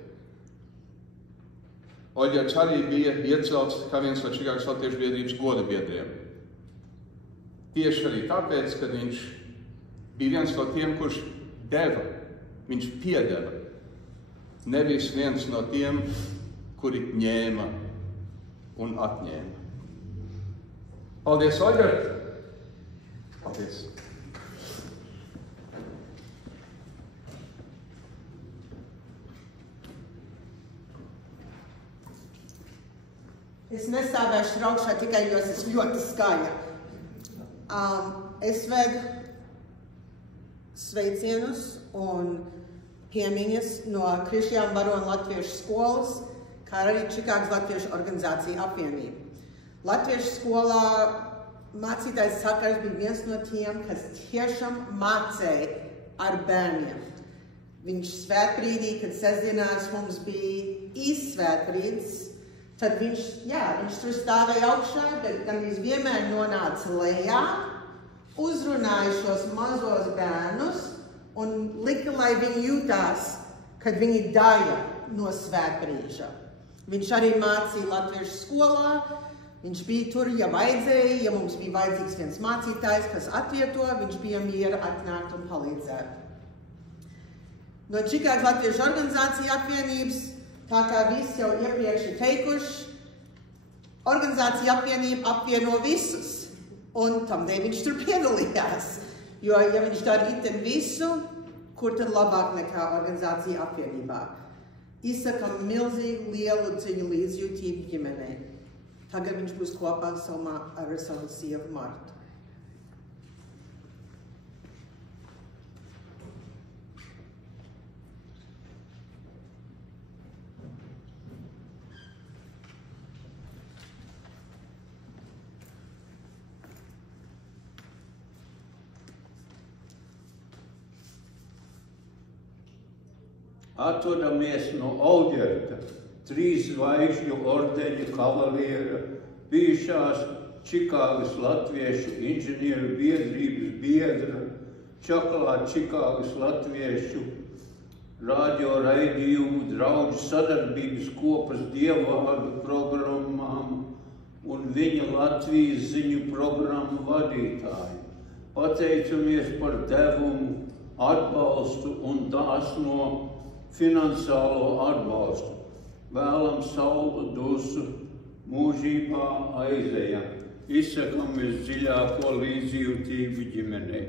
Oļģerts arī bija iecelts kā viens no Čikāgas Latviešu biedrības goda biedriem. Tieši arī tāpēc, ka viņš bija viens no tiem, kurš deva, viņš piedeva. Nevis viens no tiem, kuri ņēma un atņēma. Paldies, Oļģert! Paldies! Es nestāvēšu raukšā tikai, jo es esmu ļoti skaļa. Es vedu sveicienus un piemiņas no Krišjāna Barona Latviešu skolas, kā arī Čikāgas Latviešu organizācija apvienība. Latviešu skolā mācītājs Sakars bija viens no tiem, kas tiešām mācēja ar bērniem. Viņš svētbrīdī, kad sestdienās mums bija īstsvētbrīdis, tad viņš tur stāvēja augšā, bet gandrīz vienmēr nonāca lejā, uzrunāja šos mazos bērnus un lika, lai viņi jūtās, kad viņi daļa no svētbrīža. Viņš arī mācīja Latviešu skolā, viņš bija tur, ja vajadzēja, ja mums bija vajadzīgs viens mācītājs, kas atvieto, viņš bija miera atnākt un palīdzēt. No Čikāgas Latviešu organizācija apvienības, tā kā visi jau iepriekš ir teikuši, organizācija apvienība apvieno visus, un tamdēļ viņš tur piedalījās. Jo, ja viņš dara itin visu, kur tad labāk nekā organizācija apvienībā? Izsakam milzīgu lielu dziļu līdzjūtību ģimenei. Tagad viņš būs kopā ar savu sievu Martu. Atvadamies no Oļģerta, 3 zvaigžņu ordeņa kavaliera, bijušās Čikāgas Latviešu inženieru biedrības biedra, Čakalā Čikāgas Latviešu radio raidījumu draudžu sadarbības kopas dievvvārdu programmām un viņa Latvijas ziņu programmu vadītāju. Pateicamies par devumu, atbalstu un dāsno finansiālo atbalstu. Vēlam saulu dusu mūžībā aizejam. Izsakamies dziļāko līdzjūtību ģimenei.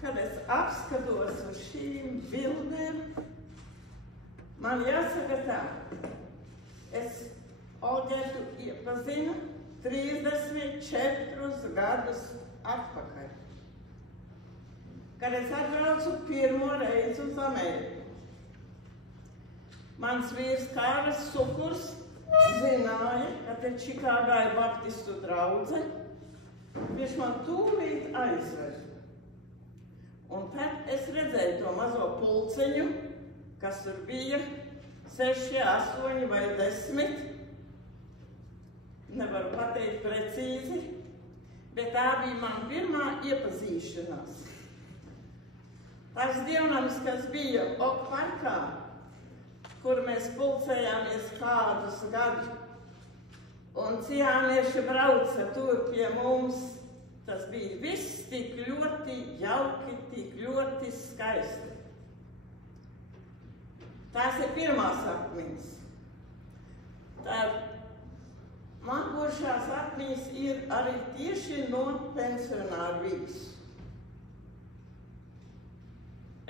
Kad es apskatos uz šīm bildēm, man jāsaka tā, es Oļģertu iepazinu 34 gadus atpakaļ, kad es atbraucu pirmo reizi uz Ameriku. Mans vīrs Kāras Sukurs zināja, ka te Čikāgā ir baptistu draudze, viņš man tūlīt aizved. Un tad es redzēju to mazo pulceņu, kas tur bija 6, 8 vai 10. Nevaru pateikt precīzi, bet tā bija man pirmā iepazīšanās. Tas dievnams, kas bija Ok parkā, kur mēs pulcējāmies kādus gadus, un ciānieši brauca tur pie mums, tas bija viss tik ļoti jauki, tik ļoti skaisti. Tās ir pirmās atmiņas. Tad nākošās atmiņas ir arī tieši no pensionāru vīdes.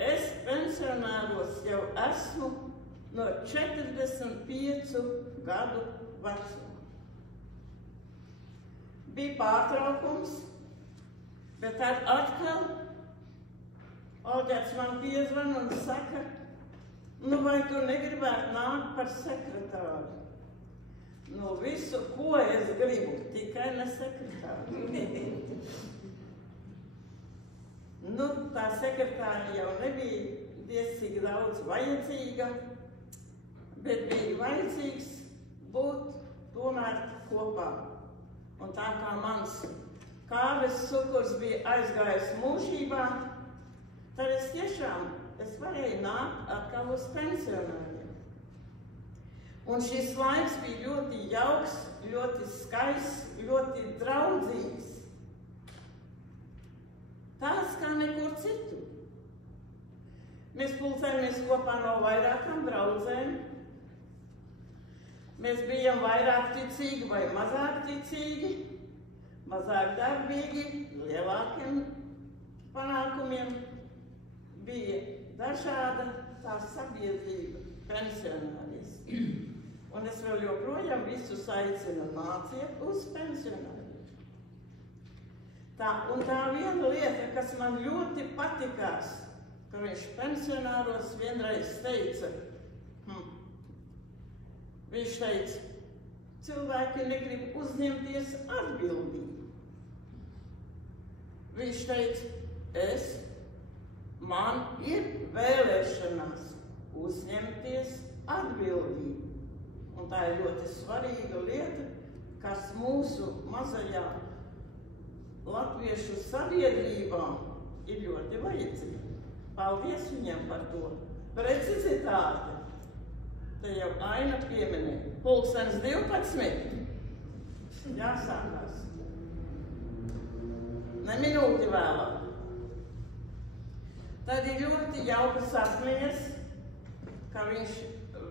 Es pensionāros jau esmu no 45 gadu vecuma. Bija pārtraukums, bet tad atkal Olģerts man piezvan un saka, nu vai tu negribētu nākt par sekretāru? Nu visu, ko es gribu, tikai ne sekretāru. Nu, tā sekretāra jau nebija diezcīgi daudz vajadzīga, bet bija vajadzīgs būt tomēr kopā. Un tā kā mans kāves cukurs bija aizgājis mūžībā, tad es tiešām varēju nākt atkal uz pensionāriem. Un šis laiks bija ļoti jauks, ļoti skaists, ļoti draudzīgs. Tāds kā nekur citur. Mēs pulcējamies kopā no vairākām draudzēm. Mēs bijām vairāk ticīgi vai mazāk ticīgi, mazāk darbīgi, lielākiem panākumiem. Bija dažāda tā sabiedrība, pensionāries. Un es vēl joprojām visus aicinu māciet uz pensionāriem. Un tā viena lieta, kas man ļoti patikās, ka viņš pensionāros vienreiz teica, viņš teica, cilvēki negrib uzņemties atbildību. Viņš teica, man ir vēlēšanās uzņemties atbildību. Un tā ir ļoti svarīga lieta, kas mūsu mazajā latviešu sabiedrībā ir ļoti vajadzīga. Paldies viņam par to. Precizitāte. Te jau Aina pieminēja. Pulkstens 12. Jāsākās. Ne minūti vēlāk. Tad ir ļoti jaukas atmiņas, ka viņš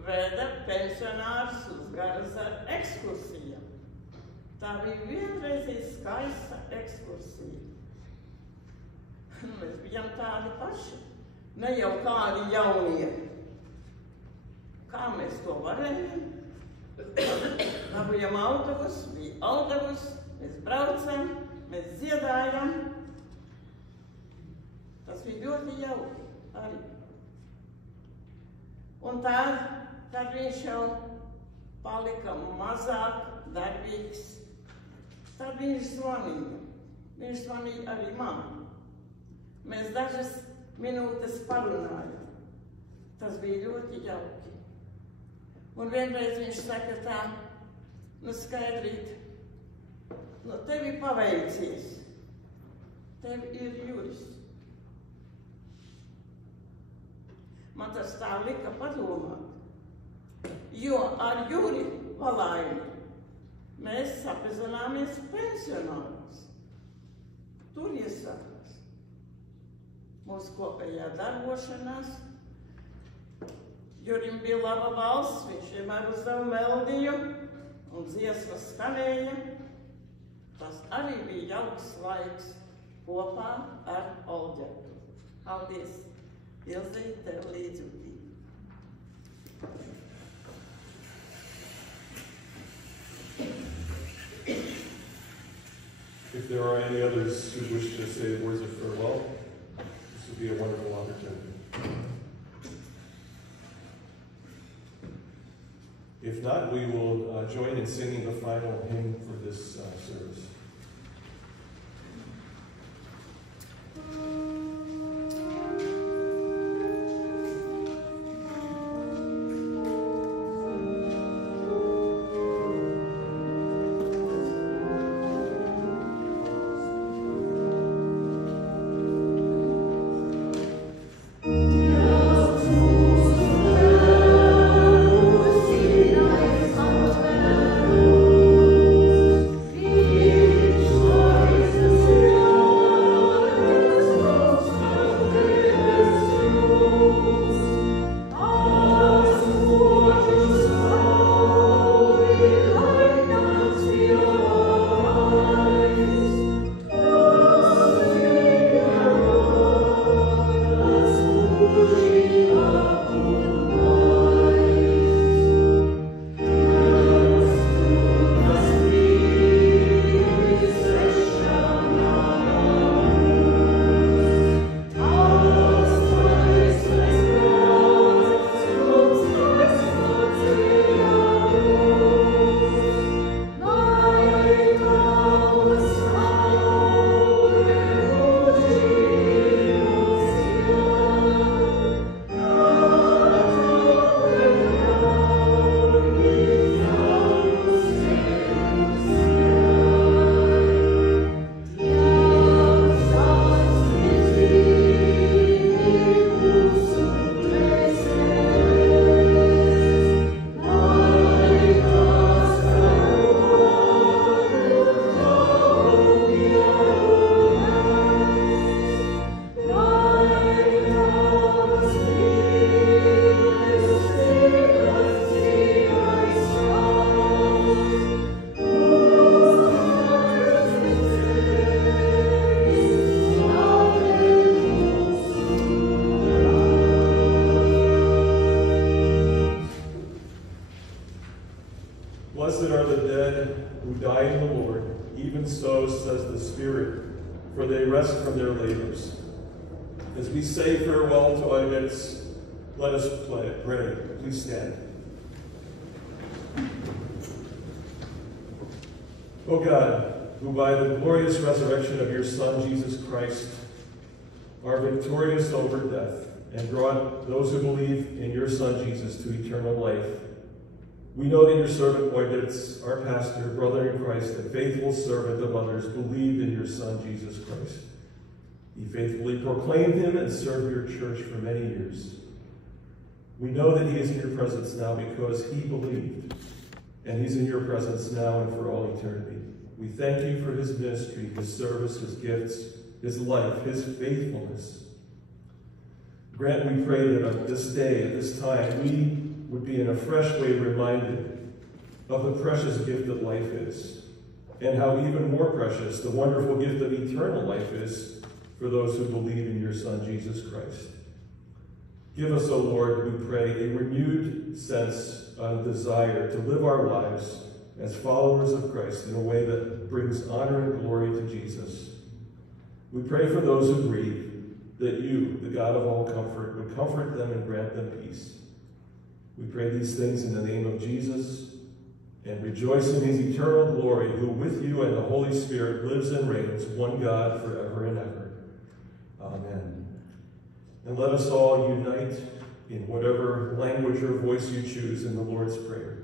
veda pensionārus uz Garazaru ekskursijām. Tā bija vienreizīgi skaista ekskursija. Mēs bijām tādi paši, ne jau kādi jaunie. Kā mēs to varējām? Dabujam autobus, bija autobus, mēs braucam, mēs dziedājam. Tas bija ļoti jauki arī. Un tad viņš jau palika mazāk darbīgs. Tad viņš zvanīja. Viņš zvanīja arī man. Mēs dažas minūtes parunājām. Tas bija ļoti jauki. Un vienreiz viņš saka tā, nu Skaidrīt, nu tev ir paveicies. Tev ir Juris. Man tas tā lika padomāt, jo ar Juri Valaini mēs sapazināmies pensionāros. Tur iesākās mūsu kopējā darbošanās. Jurim bija laba balss, viņš vienmēr uzdeva meldiju un dziesmas skanēja. Tas arī bija jauks laiks kopā ar Olģertu. Paldies! Ilzīt, tev līdzjūtību. If there are any others who wish to say words of farewell, this would be a wonderful opportunity. If not, we will join in singing the final hymn for this service. Blessed are the dead who die in the Lord, even so says the Spirit, for they rest from their labors. As we say farewell to Ivetz, let us pray. Please stand. O God, who by the glorious resurrection of your Son, Jesus Christ, are victorious over death and brought those who believe in your Son, Jesus, to eternal life, we know that your servant Ivetz, our pastor, brother in Christ, and faithful servant of others, believed in your Son, Jesus Christ. He faithfully proclaimed him and served your church for many years. We know that he is in your presence now because he believed, and he's in your presence now and for all eternity. We thank you for his ministry, his service, his gifts, his life, his faithfulness. Grant, we pray, that on this day, at this time, we would be in a fresh way reminded of the precious gift that life is, and how even more precious the wonderful gift of eternal life is for those who believe in your Son, Jesus Christ. Give us, O Lord, we pray, a renewed sense of desire to live our lives as followers of Christ in a way that brings honor and glory to Jesus. We pray for those who grieve, that you, the God of all comfort, would comfort them and grant them peace. We pray these things in the name of Jesus and rejoice in his eternal glory, who with you and the Holy Spirit lives and reigns, one God forever and ever. Amen. And let us all unite in whatever language or voice you choose in the Lord's Prayer.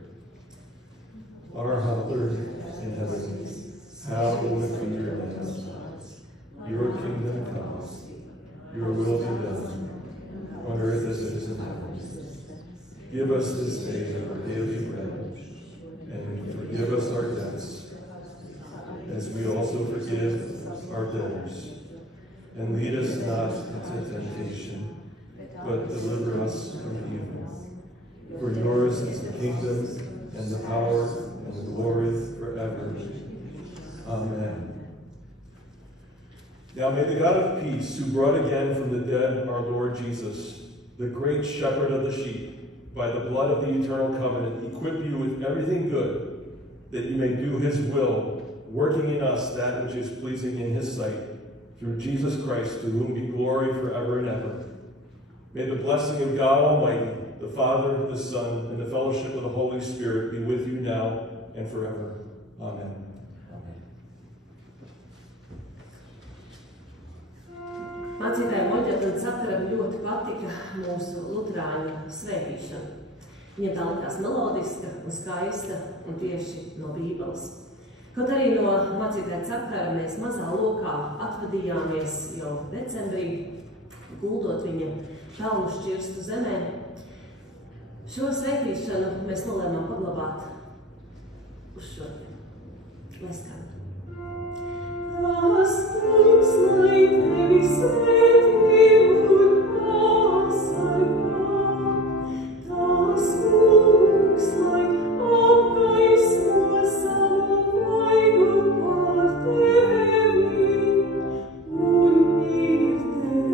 Our Father in heaven, hallowed be your name. Your kingdom come, your will be done, on earth as it is in heaven. Give us this day our daily bread, and forgive us our debts, as we also forgive our debtors. And lead us not into temptation, but deliver us from evil. For yours is the kingdom, and the power, and the glory forever. Amen. Now may the God of peace, who brought again from the dead our Lord Jesus, the great shepherd of the sheep, by the blood of the eternal covenant, equip you with everything good, that you may do his will, working in us that which is pleasing in his sight, through Jesus Christ, to whom be glory forever and ever. May the blessing of God Almighty, the Father, the Son, and the fellowship of the Holy Spirit be with you now and forever. Amen. Mācītājiem Oļģetam Cakaram ļoti patika mūsu luterāņu svētīšana. Viņa tā likās melodiska un skaista un tieši no Bībeles. Kaut arī no mācītāja Cakara mēs mazā lokā atvadījāmies jau decembrī, guldot viņa pelnu šķirstu zemē. Šo svētīšanu mēs nolēmām paglabāt uz šodien. Lai skan. Tas kungs, lai tevi svētī un pasargā. Tas kungs, lai apgaismo savu vaigu pār tevi un ir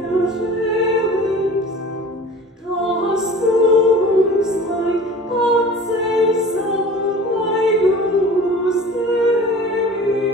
tev žēlīgs. Tas kungs, lai paceļ savu vaigu uz tevi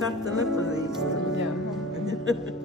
skata nepazīstam. Jā.